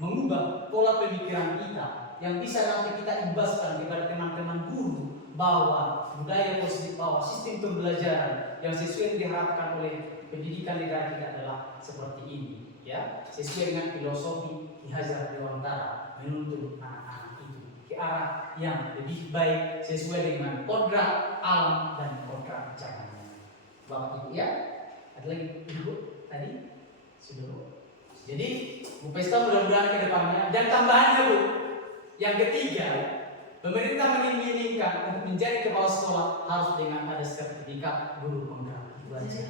mengubah pola pemikiran kita yang bisa nanti kita ibaskan kepada teman-teman guru bahwa budaya positif, bahwa sistem pembelajaran yang sesuai yang diharapkan oleh pendidikan negara kita adalah seperti ini, ya, sesuai dengan filosofi Ki Hajar Dewantara menuntun anak-anak itu ke arah yang lebih baik sesuai dengan kodrat alam dan kodrat zaman. Bapak Ibu ya, ada lagi Ibu tadi sudah. Jadi Bu Pesta mudah-mudahan ke depannya dan tambahannya Bu. Yang ketiga, pemerintah menginginkan untuk menjadi kepala sekolah harus dengan ada sertifikat guru penggerak. Itu aja.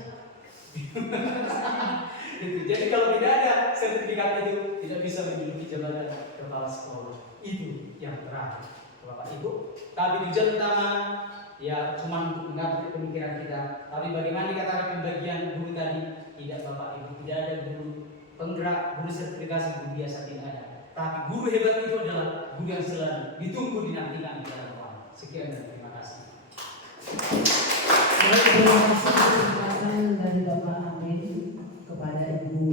Jadi kalau tidak ada sertifikat itu tidak bisa menduduki jabatan kepala sekolah. Itu yang terakhir, Bapak Ibu. Tapi tujuan utama ya cuma untuk mengupdate pemikiran kita. Tapi bagaimana dikatakan pembagian guru tadi, tidak Bapak Ibu, tidak ada guru penggerak, guru sertifikasi, guru biasa tidak ada. Tapi guru hebat itu adalah guru yang selalu ditunggu dinantikan di dalam Tuhan. Sekian dan terima kasih. Terima kasih kesempatan dari Bapak Amin kepada Ibu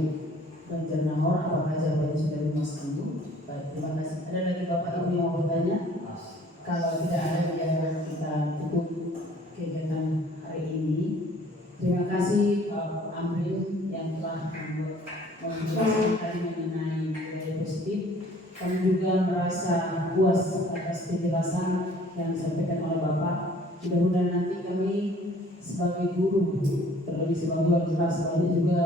Penjernahor. Apakah jawabannya sudah dimasukkan Bu? Baik, terima kasih. Ada lagi Bapak Ibu yang mau bertanya? Kalau tidak ada, biar kita tutup kegiatan hari ini. Terima kasih Pak Amrin yang telah menjelaskan tadi mengenai budaya positif. Kami juga merasa puas atas penjelasan yang disampaikan oleh Bapak. Mudah-mudahan nanti kami sebagai guru, terlebih sebagai wali kelas, banyak juga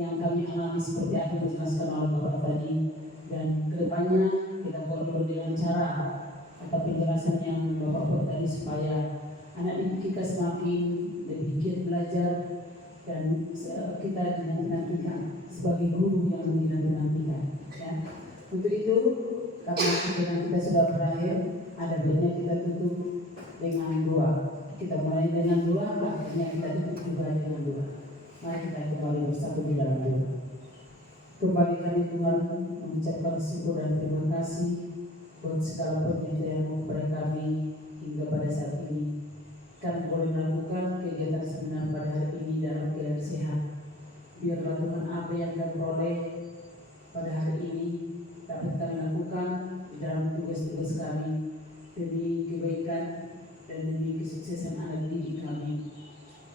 yang kami alami seperti apa yang dijelaskan oleh Bapak tadi. Dan kedepannya kita perlu dengan cara atau penjelasan yang Bapak buat tadi supaya anak didik kita semakin lebih giat belajar dan kita dinantikan sebagai guru yang dinantikan. Ya. Untuk itu, karena kita sudah berakhir, ada baiknya kita tutup dengan doa. Kita mulai dengan doa, akhirnya kita tutup juga dengan doa. Mari kita kembali bersatu di dalam doa. Kembali kami Tuhan mengucapkan syukur dan terima kasih buat segala penyertaan yang memberi kami hingga pada saat ini. Kami boleh melakukan kegiatan seminar pada hari ini dalam keadaan sehat. Biarlah Tuhan apa yang kami peroleh pada hari ini dapat kami lakukan di dalam tugas-tugas kami demi kebaikan dan demi kesuksesan anak didik kami.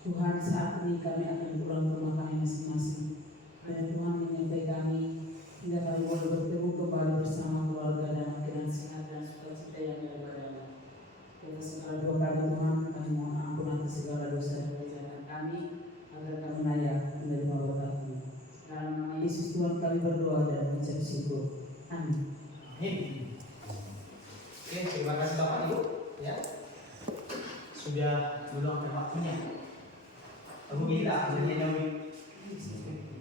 Tuhan, saat ini kami akan pulang ke rumah kami masing-masing. Dan Tuhan menyertai kami hingga kami boleh bertemu kembali bersama keluarga dalam keadaan sehat dan sukacita yang daripada Allah. Segala doa kami Tuhan, kami mohon ampun atas segala dosa dan kesalahan kami agar kami layak menerima berkat-Mu. Dalam nama Yesus Tuhan kami berdoa dan mengucap syukur. Amin. Oke, terima kasih Bapak Ibu ya. Sudah meluangkan waktunya. Aku minta akhirnya